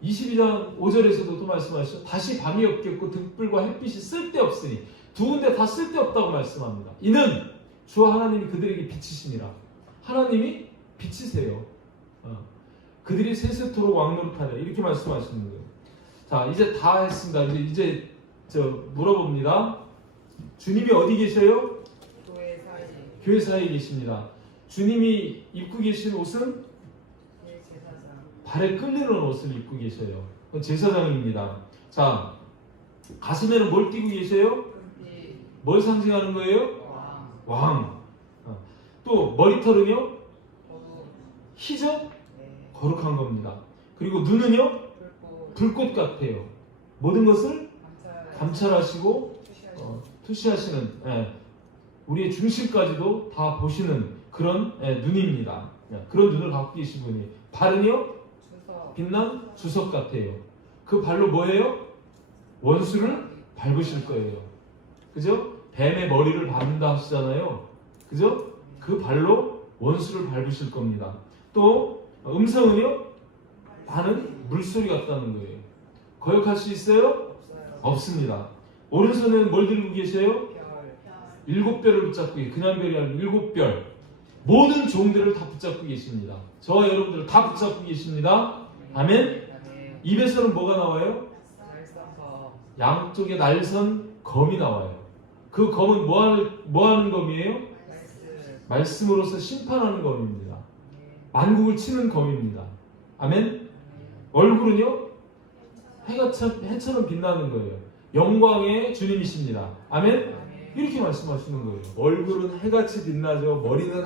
22장 5절에서도 또 말씀하시죠. 다시 밤이 없겠고 등불과 햇빛이 쓸데없으니, 두 군데 다 쓸데없다고 말씀합니다. 이는 주와 하나님이 그들에게 빛이시니라. 하나님이 빛이세요. 그들이 세세토록 왕노릇하라. 이렇게 말씀하시는 거예요. 자, 이제 다 했습니다. 이제 물어봅니다. 주님이 어디 계셔요? 교회 사이에 계십니다. 주님이 입고 계신 옷은 제사장. 발에 끌리는 옷을 입고 계셔요. 그건 제사장입니다. 자, 가슴에는 뭘 띠고 계세요? 금빛. 뭘 상징하는 거예요? 왕. 왕. 또 머리털은요? 거룩. 희죠? 네. 거룩한 겁니다. 그리고 눈은요? 불꽃. 불꽃 같아요. 모든 것을 감찰하시고 투시하시는, 우리의 중심까지도 다 보시는 그런 눈입니다. 그런 눈을 갖고 계신 분이. 발은요? 주석. 빛난 주석 같아요. 그 발로 뭐예요? 원수를 밟으실 거예요. 그죠? 뱀의 머리를 밟는다 하시잖아요. 그죠? 그 발로 원수를 밟으실 겁니다. 또 음성은요? 반은 물소리 같다는 거예요. 거역할 수 있어요? 없습니다. 오른손에는 뭘 들고 계세요? 별. 7별을 붙잡고 계세요. 그냥 별이 아니고 7별. 모든 종들을 다 붙잡고 계십니다. 저와 여러분들을 다 붙잡고 계십니다. 아멘? 입에서는 뭐가 나와요? 양쪽에 날선 검이 나와요. 그 검은 뭐 하는 검이에요? 말씀으로서 심판하는 검입니다. 만국을 치는 검입니다. 아멘? 얼굴은요? 해처럼 빛나는 거예요. 영광의 주님이십니다. 아멘? 이렇게 말씀하시는 거예요. 얼굴은 해같이 빛나죠. 머리는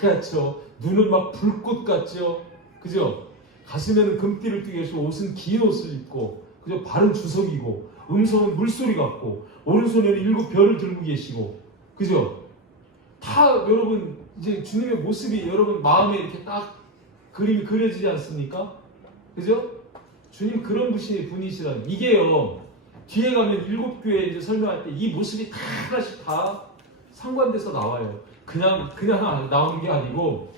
하얗죠. 눈은 막 불꽃 같죠. 그죠? 가슴에는 금띠를 띠게 하시고 옷은 긴 옷을 입고, 그죠? 발은 주석이고, 음성은 물소리 같고, 오른손에는 7별을 들고 계시고, 그죠? 다 여러분 이제 주님의 모습이 여러분 마음에 이렇게 딱 그림이 그려지지 않습니까? 그죠? 주님 그런 분이시라는 이게요. 뒤에 가면 7교회 이제 설명할 때 이 모습이 다 하나씩 다 상관돼서 나와요. 그냥 나오는 게 아니고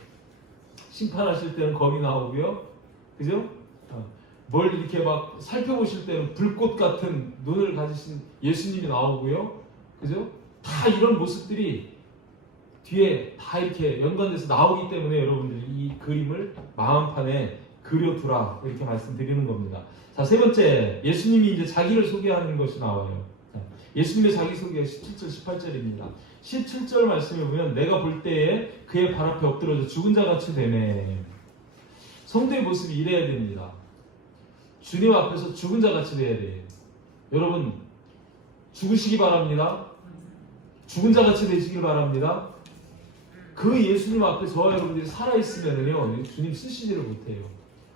심판하실 때는 검이 나오고요. 그죠? 뭘 이렇게 막 살펴보실 때는 불꽃 같은 눈을 가지신 예수님이 나오고요. 그죠? 다 이런 모습들이 뒤에 다 이렇게 연관돼서 나오기 때문에 여러분들이 이 그림을 마음판에 그려두라 이렇게 말씀드리는 겁니다. 자, 세 번째, 예수님이 이제 자기를 소개하는 것이 나와요. 예수님의 자기소개가 17절, 18절입니다. 17절 말씀에 보면 내가 볼 때에 그의 발 앞에 엎드러져 죽은 자같이 되네. 성도의 모습이 이래야 됩니다. 주님 앞에서 죽은 자같이 돼야 돼요. 여러분 죽으시기 바랍니다. 죽은 자같이 되시길 바랍니다. 그 예수님 앞에 저와 여러분들이 살아있으면요 주님 쓰시지를 못해요.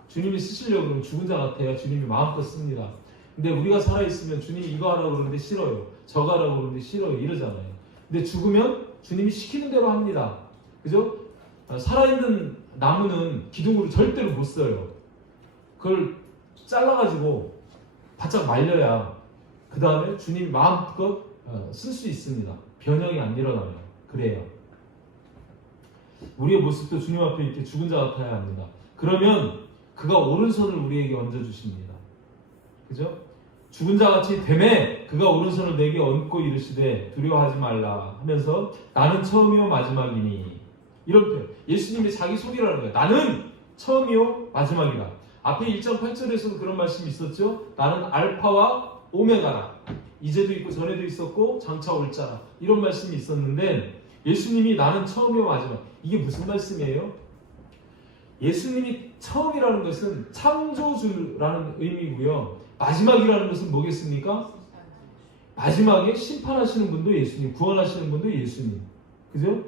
주님이 쓰시려고 그러면 죽은 자 같아야 주님이 마음껏 씁니다. 근데 우리가 살아있으면 주님이 이거 하라고 그러는데 싫어요. 저거 하라고 그러는데 싫어요. 이러잖아요. 근데 죽으면 주님이 시키는 대로 합니다. 그죠? 살아있는 나무는 기둥으로 절대로 못 써요. 그걸 잘라가지고 바짝 말려야 그 다음에 주님이 마음껏 쓸 수 있습니다. 변형이 안 일어나요. 그래요. 우리의 모습도 주님 앞에 이렇게 죽은 자 같아야 합니다. 그러면 그가 오른손을 우리에게 얹어주십니다. 그죠? 죽은 자같이 되매 그가 오른손을 내게 얹고 이르시되 두려워하지 말라 하면서 나는 처음이요 마지막이니. 이런 표현. 예수님의 자기 소개를 하는 거예요. 나는 처음이요 마지막이다. 앞에 1장 8절에서도 그런 말씀이 있었죠. 나는 알파와 오메가라. 이제도 있고 전에도 있었고 장차 올 자라. 이런 말씀이 있었는데 예수님이 나는 처음이요 마지막. 이게 무슨 말씀이에요? 예수님이 처음이라는 것은 창조주라는 의미고요. 마지막이라는 것은 뭐겠습니까? 마지막에 심판하시는 분도 예수님, 구원하시는 분도 예수님. 그죠?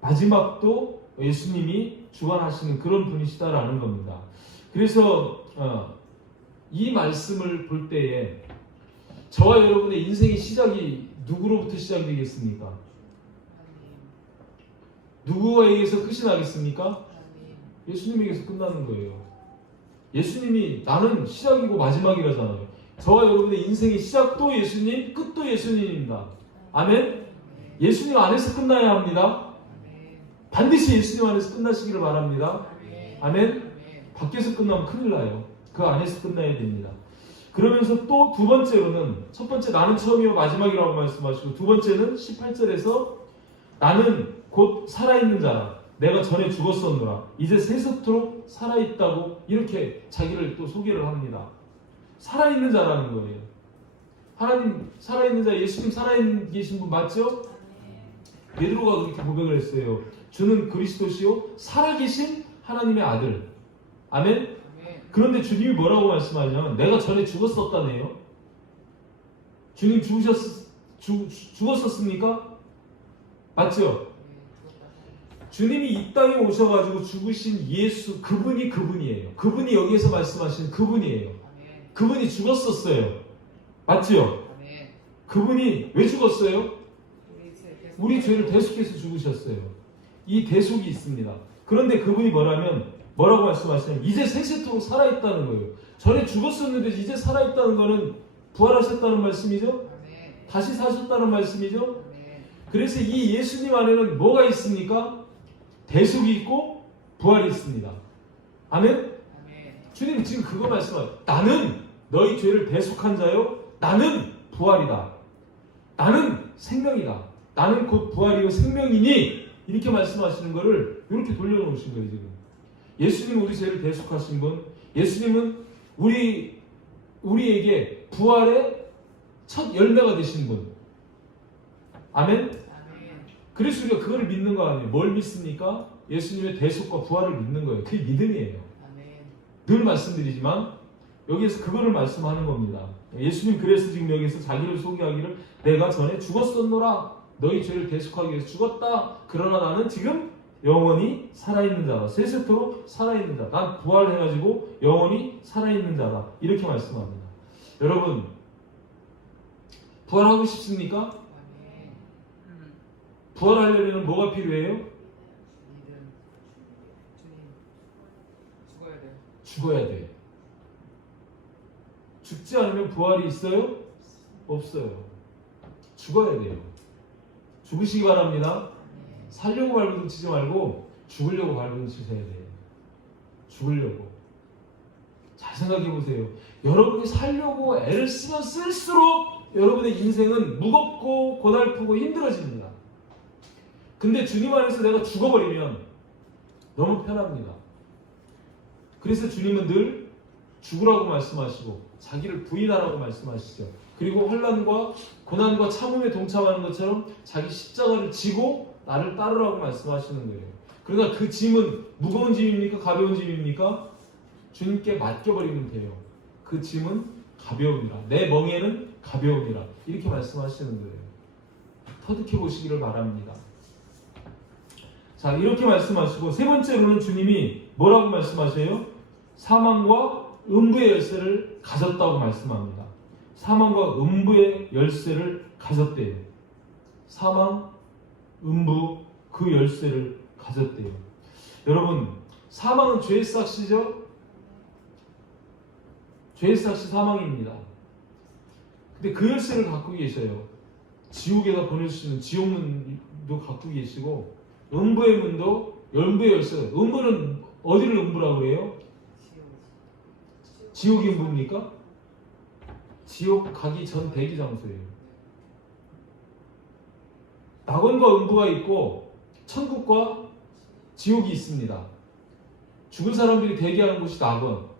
마지막도 예수님이 주관하시는 그런 분이시다라는 겁니다. 그래서 이 말씀을 볼 때에 저와 여러분의 인생의 시작이 누구로부터 시작되겠습니까? 누구에게서 끝이 나겠습니까? 예수님에게서 끝나는 거예요. 예수님이 나는 시작이고 마지막이라잖아요. 저와 여러분의 인생의 시작도 예수님, 끝도 예수님입니다. 아멘? 예수님 안에서 끝나야 합니다. 반드시 예수님 안에서 끝나시기를 바랍니다. 아멘? 밖에서 끝나면 큰일 나요. 그 안에서 끝나야 됩니다. 그러면서 또 두 번째로는 첫 번째 나는 처음이요 마지막이라고 말씀하시고 두 번째는 18절에서 나는 곧 살아있는 자라. 내가 전에 죽었었노라. 이제 세세토록 살아있다고 이렇게 자기를 또 소개를 합니다. 살아있는 자라는 거예요. 하나님 살아있는 자, 예수님 살아계신 분 맞죠? 베드로가 그렇게 고백을 했어요. 주는 그리스도시요 살아계신 하나님의 아들. 아멘? 그런데 주님이 뭐라고 말씀하냐면 내가 전에 죽었었다네요. 주님 죽었었습니까? 맞죠? 주님이 이 땅에 오셔가지고 죽으신 예수 그분이 그분이에요. 그분이 여기에서 말씀하시는 그분이에요. 그분이 죽었었어요. 맞죠? 그분이 왜 죽었어요? 우리 죄를 대속해서 죽으셨어요. 이 대속이 있습니다. 그런데 그분이 뭐라고 말씀하시냐면 이제 세세토록 살아있다는 거예요. 전에 죽었었는데 이제 살아있다는 거는 부활하셨다는 말씀이죠? 다시 사셨다는 말씀이죠? 그래서 이 예수님 안에는 뭐가 있습니까? 대속이 있고 부활이 있습니다. 아멘? 주님 지금 그거 말씀하세요. 나는 너희 죄를 대속한 자요. 나는 부활이다. 나는 생명이다. 나는 곧 부활이요 생명이니 이렇게 말씀하시는 거를 이렇게 돌려놓으신 거예요. 지금 예수님 우리 죄를 대속하신 분, 예수님은 우리에게 부활의 첫 열매가 되신 분. 아멘? 그래서 우리가 그걸 믿는 거 아니에요. 뭘 믿습니까? 예수님의 대속과 부활을 믿는 거예요. 그게 믿음이에요. 늘 말씀드리지만 여기에서 그거를 말씀하는 겁니다. 예수님 그래서 지금 여기서 자기를 소개하기를 내가 전에 죽었었노라. 너희 죄를 대속하기 위해서 죽었다. 그러나 나는 지금 영원히 살아있는 자다. 세세토록 살아있는 자. 난 부활해가지고 영원히 살아있는 자다. 이렇게 말씀합니다. 여러분 부활하고 싶습니까? 부활하려면 뭐가 필요해요? 죽어야 돼요. 죽지 않으면 부활이 있어요? 없어요. 죽어야 돼요. 죽으시기 바랍니다. 살려고 발버둥 치지 말고 죽으려고 발버둥 치셔야 돼요. 죽으려고. 잘 생각해 보세요. 여러분이 살려고 애를 쓰면 쓸수록 여러분의 인생은 무겁고 고달프고 힘들어집니다. 근데 주님 안에서 내가 죽어버리면 너무 편합니다. 그래서 주님은 늘 죽으라고 말씀하시고 자기를 부인하라고 말씀하시죠. 그리고 환난과 고난과 참음에 동참하는 것처럼 자기 십자가를 지고 나를 따르라고 말씀하시는 거예요. 그러나 그 짐은 무거운 짐입니까? 가벼운 짐입니까? 주님께 맡겨버리면 돼요. 그 짐은 가벼우니라. 내 멍에는 가벼우니라. 이렇게 말씀하시는 거예요. 터득해 보시기를 바랍니다. 자, 이렇게 말씀하시고 세 번째로는 주님이 뭐라고 말씀하셔요? 사망과 음부의 열쇠를 가졌다고 말씀합니다. 사망과 음부의 열쇠를 가졌대요. 사망, 음부 그 열쇠를 가졌대요. 여러분, 사망은 죄의 삭시죠? 죄의 삭시 사망입니다. 근데 그 열쇠를 갖고 계셔요. 지옥에다 보낼 수 있는 지옥문도 갖고 계시고 음부의 문도 음부의 열쇠. 음부는 어디를 음부라고 해요? 지옥이 음부입니까? 지옥 가기 전 대기 장소예요. 낙원과 음부가 있고 천국과 지옥이 있습니다. 죽은 사람들이 대기하는 곳이 낙원.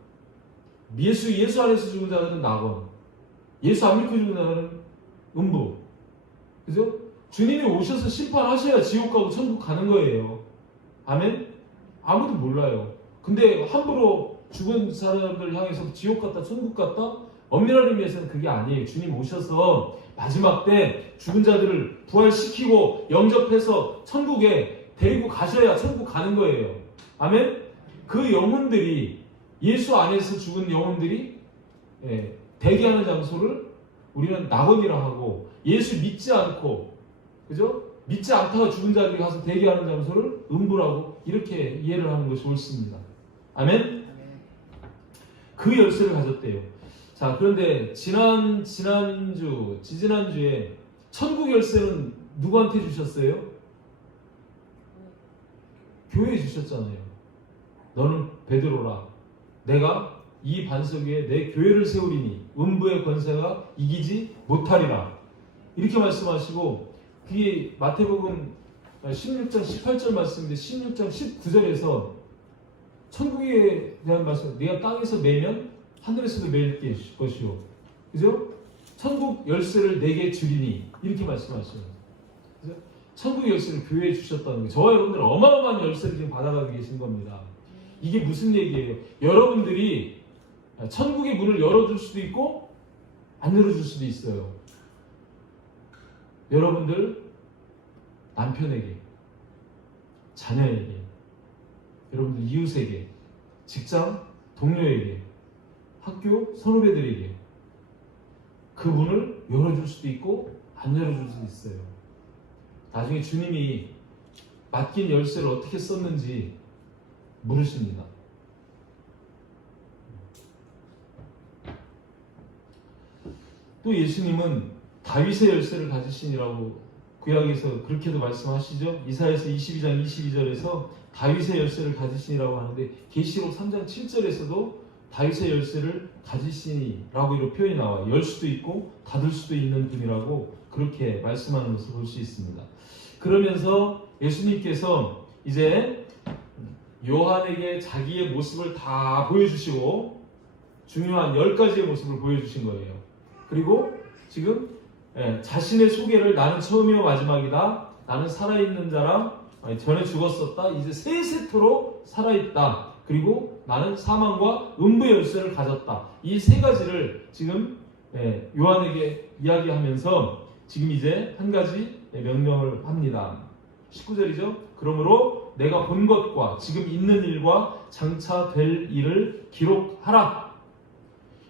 예수 안에서 죽은 자들은 낙원. 예수 안 믿고 죽은 자들은 음부. 그죠? 주님이 오셔서 심판하셔야 지옥 가고 천국 가는 거예요. 아멘? 아무도 몰라요. 근데 함부로 죽은 사람들 향해서 지옥 갔다 천국 갔다? 엄밀한 의미에서는 그게 아니에요. 주님 오셔서 마지막 때 죽은 자들을 부활시키고 영접해서 천국에 데리고 가셔야 천국 가는 거예요. 아멘? 그 영혼들이 예수 안에서 죽은 영혼들이 대기하는 장소를 우리는 낙원이라 하고 예수 믿지 않고 그죠? 믿지 않다가 죽은 자들이 가서 대기하는 장소를 음부라고 이렇게 이해를 하는 것이 옳습니다. 아멘? 그 열쇠를 가졌대요. 자, 그런데 지지난주에 천국 열쇠는 누구한테 주셨어요? 교회에 주셨잖아요. 너는 베드로라. 내가 이 반석 위에 내 교회를 세우리니 음부의 권세가 이기지 못하리라. 이렇게 말씀하시고 그게 마태복음 16장 18절 말씀인데 16장 19절에서 천국에 대한 말씀, 네가 땅에서 매면 하늘에서도 매일 것이요. 그죠? 천국 열쇠를 내게 주리니 이렇게 말씀하셔요. 그죠? 천국 열쇠를 교회에 주셨다는 거예요. 저와 여러분들 어마어마한 열쇠를 지금 받아가고 계신 겁니다. 이게 무슨 얘기예요? 여러분들이 천국의 문을 열어줄 수도 있고 안 열어줄 수도 있어요. 여러분들 남편에게, 자녀에게, 여러분들 이웃에게, 직장 동료에게, 학교 선후배들에게 그 문을 열어줄 수도 있고 안 열어줄 수도 있어요. 나중에 주님이 맡긴 열쇠를 어떻게 썼는지 물으십니다. 또 예수님은 다윗의 열쇠를 가지시니라고 구약에서 그렇게도 말씀하시죠. 이사야서 22장 22절에서 다윗의 열쇠를 가지시니라고 하는데 계시록 3장 7절에서도 다윗의 열쇠를 가지시니라고 이렇게 표현이 나와요. 열 수도 있고 닫을 수도 있는 분이라고 그렇게 말씀하는 것을 볼 수 있습니다. 그러면서 예수님께서 이제 요한에게 자기의 모습을 다 보여주시고 중요한 10가지의 모습을 보여주신 거예요. 그리고 지금 자신의 소개를 나는 처음이요 마지막이다. 나는 살아있는 자라. 전에 죽었었다. 이제 새 세토로 살아있다. 그리고 나는 사망과 음부의 열쇠를 가졌다. 이 세 가지를 지금 요한에게 이야기하면서 지금 이제 한 가지 명령을 합니다. 19절이죠. 그러므로 내가 본 것과 지금 있는 일과 장차 될 일을 기록하라.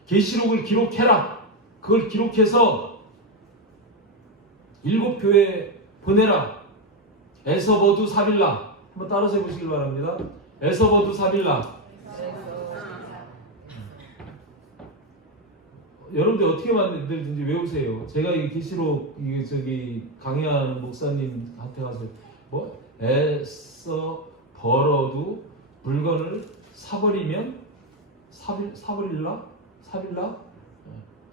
계시록을 기록해라. 그걸 기록해서 7 교회에 보내라. 에서버두 사빌라. 한번 따라서 해보시길 바랍니다. 에서버두 사빌라. 여러분들 어떻게 만들든지 외우세요. 제가 이 계시록 강의하는 목사님한테 가서 뭐 애써 벌어도 물건을 사버리면 사버릴라?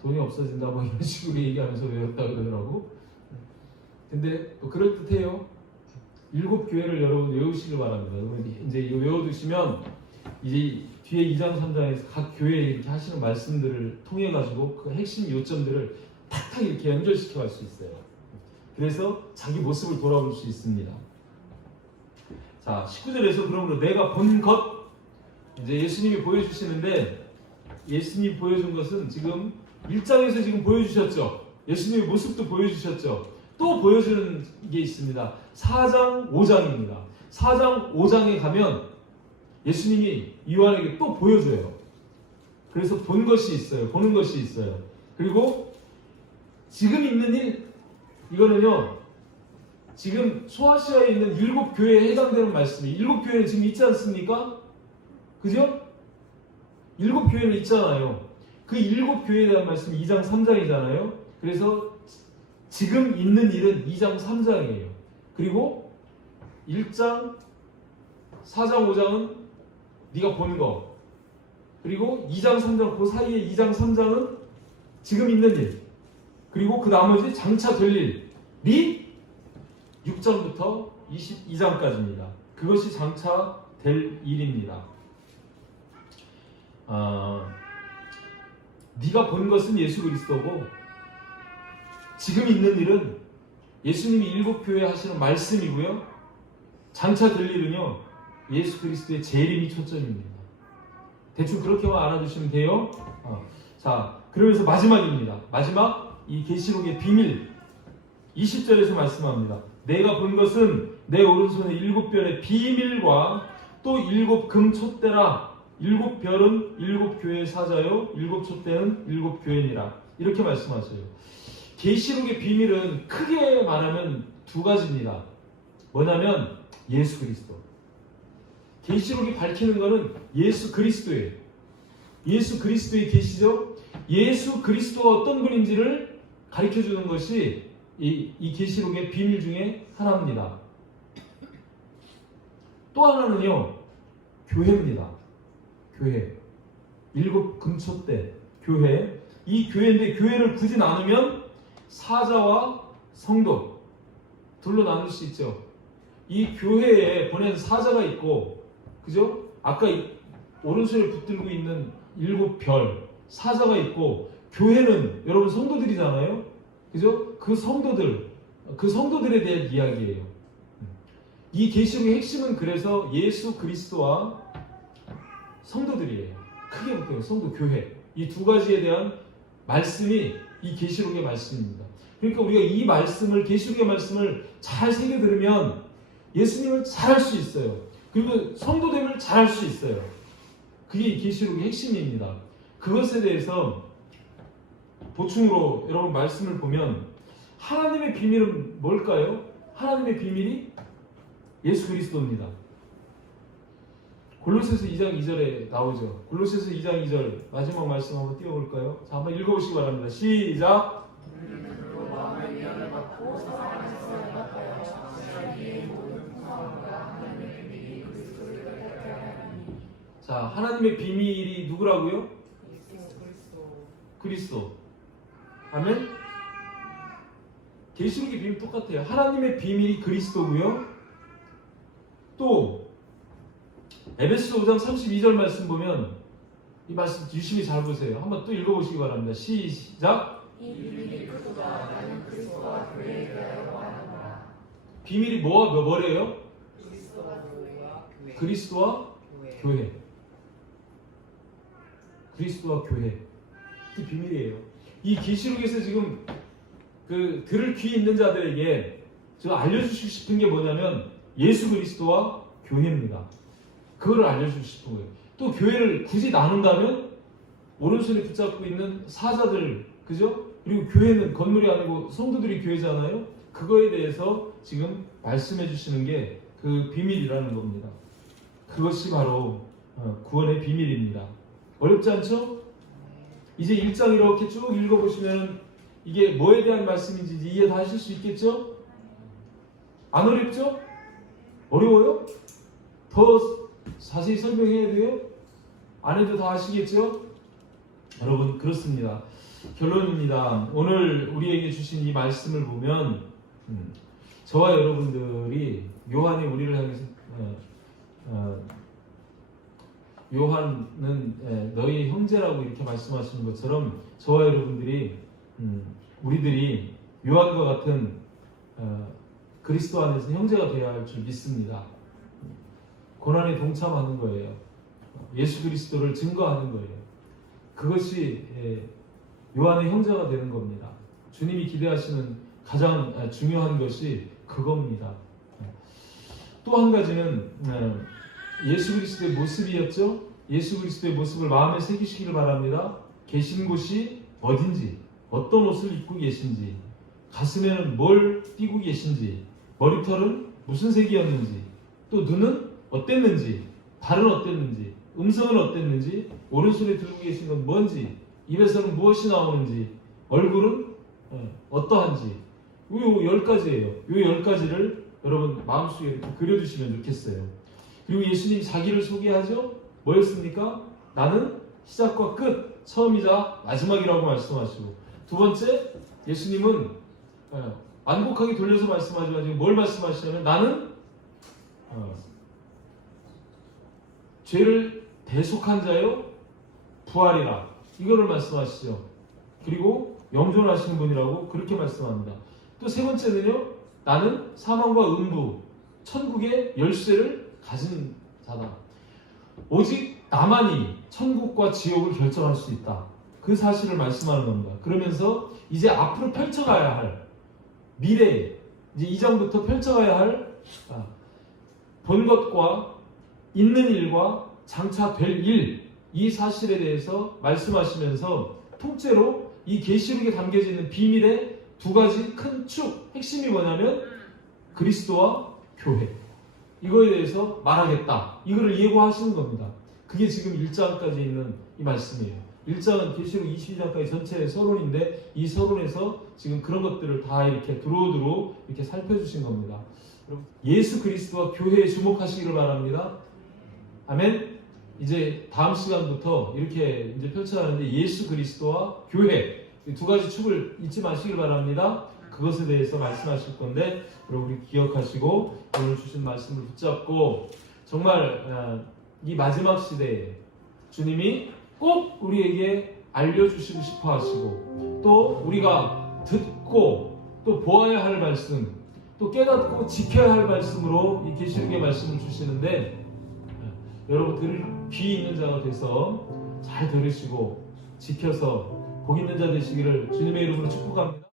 돈이 없어진다 뭐 이런 식으로 얘기하면서 외웠다 그러더라고. 근데 또 그럴듯해요. 7 교회를 여러분 외우시길 바랍니다. 이제 이거 외워두시면 이제 뒤에 2장 3장에서 각 교회에 이렇게 하시는 말씀들을 통해 가지고 그 핵심 요점들을 탁탁 이렇게 연결시켜 갈 수 있어요. 그래서 자기 모습을 돌아볼 수 있습니다. 자, 19절에서 그러므로 내가 본 것, 이제 예수님이 보여주시는데, 예수님이 보여준 것은 지금 1장에서 지금 보여주셨죠. 예수님의 모습도 보여주셨죠. 또 보여주는 게 있습니다. 4장, 5장입니다. 4장, 5장에 가면 예수님이 요한에게 또 보여줘요. 그래서 본 것이 있어요. 보는 것이 있어요. 그리고 지금 있는 일, 이거는요, 지금 소아시아에 있는 7 교회에 해당되는 말씀이 7 교회는 지금 있지 않습니까? 그죠? 7 교회는 있잖아요. 그 7 교회에 대한 말씀이 2장 3장이잖아요. 그래서 지금 있는 일은 2장 3장이에요. 그리고 1장, 4장, 5장은 네가 본 거. 그리고 2장, 3장, 그 사이에 2장, 3장은 지금 있는 일. 그리고 그 나머지 장차 될 일이 6장부터 22장까지입니다. 그것이 장차 될 일입니다. 네가 본 것은 예수 그리스도고 지금 있는 일은 예수님이 7 교회에 하시는 말씀이고요. 장차 될 일은요. 예수 그리스도의 재림이 초점입니다. 대충 그렇게만 알아두시면 돼요. 자, 그러면서 마지막입니다. 마지막 이 계시록의 비밀 20절에서 말씀합니다. 내가 본 것은 내 오른손에 7별의 비밀과 또 7 금촛대라. 7 별은 7 교회의 사자요 7 촛대는 7 교회니라. 이렇게 말씀하셔요. 계시록의 비밀은 크게 말하면 2가지입니다. 뭐냐면 예수 그리스도. 계시록이 밝히는 것은 예수 그리스도예요. 예수 그리스도의 계시죠. 예수 그리스도가 어떤 분인지를 가르쳐주는 것이 이 계시록의 비밀 중에 하나입니다. 또 하나는요, 교회입니다. 교회. 7 금촛대 교회. 이 교회인데 교회를 굳이 나누면 사자와 성도 둘로 나눌 수 있죠. 이 교회에 보낸 사자가 있고, 그죠? 아까 오른손에 붙들고 있는 7 별 사자가 있고, 교회는 여러분 성도들이잖아요. 그죠? 그 성도들에 대한 이야기예요. 이 계시록의 핵심은 그래서 예수 그리스도와 성도들이에요. 크게 볼게요. 성도, 교회. 이 2가지에 대한 말씀이 이 계시록의 말씀입니다. 그러니까 우리가 이 말씀을, 계시록의 말씀을 잘 새겨 들으면 예수님을 잘 알 수 있어요. 그리고 성도됨을 잘 알 수 있어요. 그게 이 계시록의 핵심입니다. 그것에 대해서 보충으로 여러분 말씀을 보면 하나님의 비밀은 뭘까요? 하나님의 비밀이 예수 그리스도입니다. 골로새서 2장 2절에 나오죠. 골로새서 2장 2절 마지막 말씀 한번 띄워볼까요? 자, 한번 읽어보시기 바랍니다. 시작! 자, 하나님의 비밀이 누구라고요? 그리스도. 아멘? 계시록의 비밀 똑같아요. 하나님의 비밀이 그리스도고요. 또 에베소서 5장 32절 말씀 보면 이 말씀 유심히 잘 보세요. 한번 또 읽어보시기 바랍니다. 시작. 이 비밀이 그보다 나는 그리스도와 교회에 대하여 말하노라. 비밀이 뭐래요? 그리스도와 교회. 그리스도와 교회. 그리스도와 교회. 이 비밀이에요. 이 계시록에서 지금 그 들을 귀 있는 자들에게 저 알려주시고 싶은 게 뭐냐면 예수 그리스도와 교회입니다. 그거를 알려주고 싶은 거예요. 또 교회를 굳이 나눈다면 오른손에 붙잡고 있는 사자들, 그죠? 그리고 교회는 건물이 아니고 성도들이 교회잖아요. 그거에 대해서 지금 말씀해 주시는 게 그 비밀이라는 겁니다. 그것이 바로 구원의 비밀입니다. 어렵지 않죠? 이제 1장 이렇게 쭉 읽어보시면 이게 뭐에 대한 말씀인지 이해 다 하실 수 있겠죠? 안 어렵죠? 어려워요? 더 자세히 설명해야 돼요? 안 해도 다 아시겠죠? 여러분 그렇습니다. 결론입니다. 오늘 우리에게 주신 이 말씀을 보면 저와 여러분들이 요한이 우리를 향해서 요한은 너희 형제라고 이렇게 말씀하시는 것처럼 저와 여러분들이 우리들이 요한과 같은 그리스도 안에서 형제가 되어야 할 줄 믿습니다. 고난에 동참하는 거예요. 예수 그리스도를 증거하는 거예요. 그것이 요한의 형제가 되는 겁니다. 주님이 기대하시는 가장 중요한 것이 그겁니다. 또 한 가지는 예수 그리스도의 모습이었죠. 예수 그리스도의 모습을 마음에 새기시기를 바랍니다. 계신 곳이 어딘지, 어떤 옷을 입고 계신지, 가슴에는 뭘 띠고 계신지, 머리털은 무슨 색이었는지, 또 눈은 어땠는지, 발은 어땠는지, 음성은 어땠는지, 오른손에 들고 계신 건 뭔지, 입에서는 무엇이 나오는지, 얼굴은 어떠한지, 요 10가지예요. 요 10가지를 여러분 마음속에 이렇게 그려주시면 좋겠어요. 그리고 예수님이 자기를 소개하죠. 뭐였습니까? 나는 시작과 끝, 처음이자 마지막이라고 말씀하시고, 두 번째 예수님은 완곡하게 돌려서 말씀하지만 지금 뭘 말씀하시냐면 나는 죄를 대속한 자요 부활이라 이거를 말씀하시죠. 그리고 영존하시는 분이라고 그렇게 말씀합니다. 또 세 번째는요, 나는 사망과 음부, 천국의 열쇠를 가진 자다. 오직 나만이 천국과 지옥을 결정할 수 있다. 그 사실을 말씀하는 겁니다. 그러면서 이제 앞으로 펼쳐가야 할 미래, 이제 2장부터 펼쳐가야 할 본 것과 있는 일과 장차 될 일, 이 사실에 대해서 말씀하시면서 통째로 이 계시록에 담겨져 있는 비밀의 두 가지 큰 축, 핵심이 뭐냐면 그리스도와 교회, 이거에 대해서 말하겠다. 이거를 예고하시는 겁니다. 그게 지금 1장까지 있는 이 말씀이에요. 1장은 계시록 22장까지 전체의 서론인데 이 서론에서 지금 그런 것들을 다 이렇게 두루두루 이렇게 살펴주신 겁니다. 예수 그리스도와 교회에 주목하시기를 바랍니다. 아멘. 이제 다음 시간부터 이렇게 이제 펼쳐가는데 예수 그리스도와 교회 이 두 가지 축을 잊지 마시길 바랍니다. 그것에 대해서 말씀하실 건데 여러분이 기억하시고 오늘 주신 말씀을 붙잡고 정말 이 마지막 시대에 주님이 꼭 우리에게 알려주시고 싶어 하시고 또 우리가 듣고 또 보아야 할 말씀 또 깨닫고 지켜야 할 말씀으로 이 계시록의 말씀을 주시는데 여러분 들을 귀 있는 자가 돼서 잘 들으시고 지켜서 복 있는 자 되시기를 주님의 이름으로 축복합니다.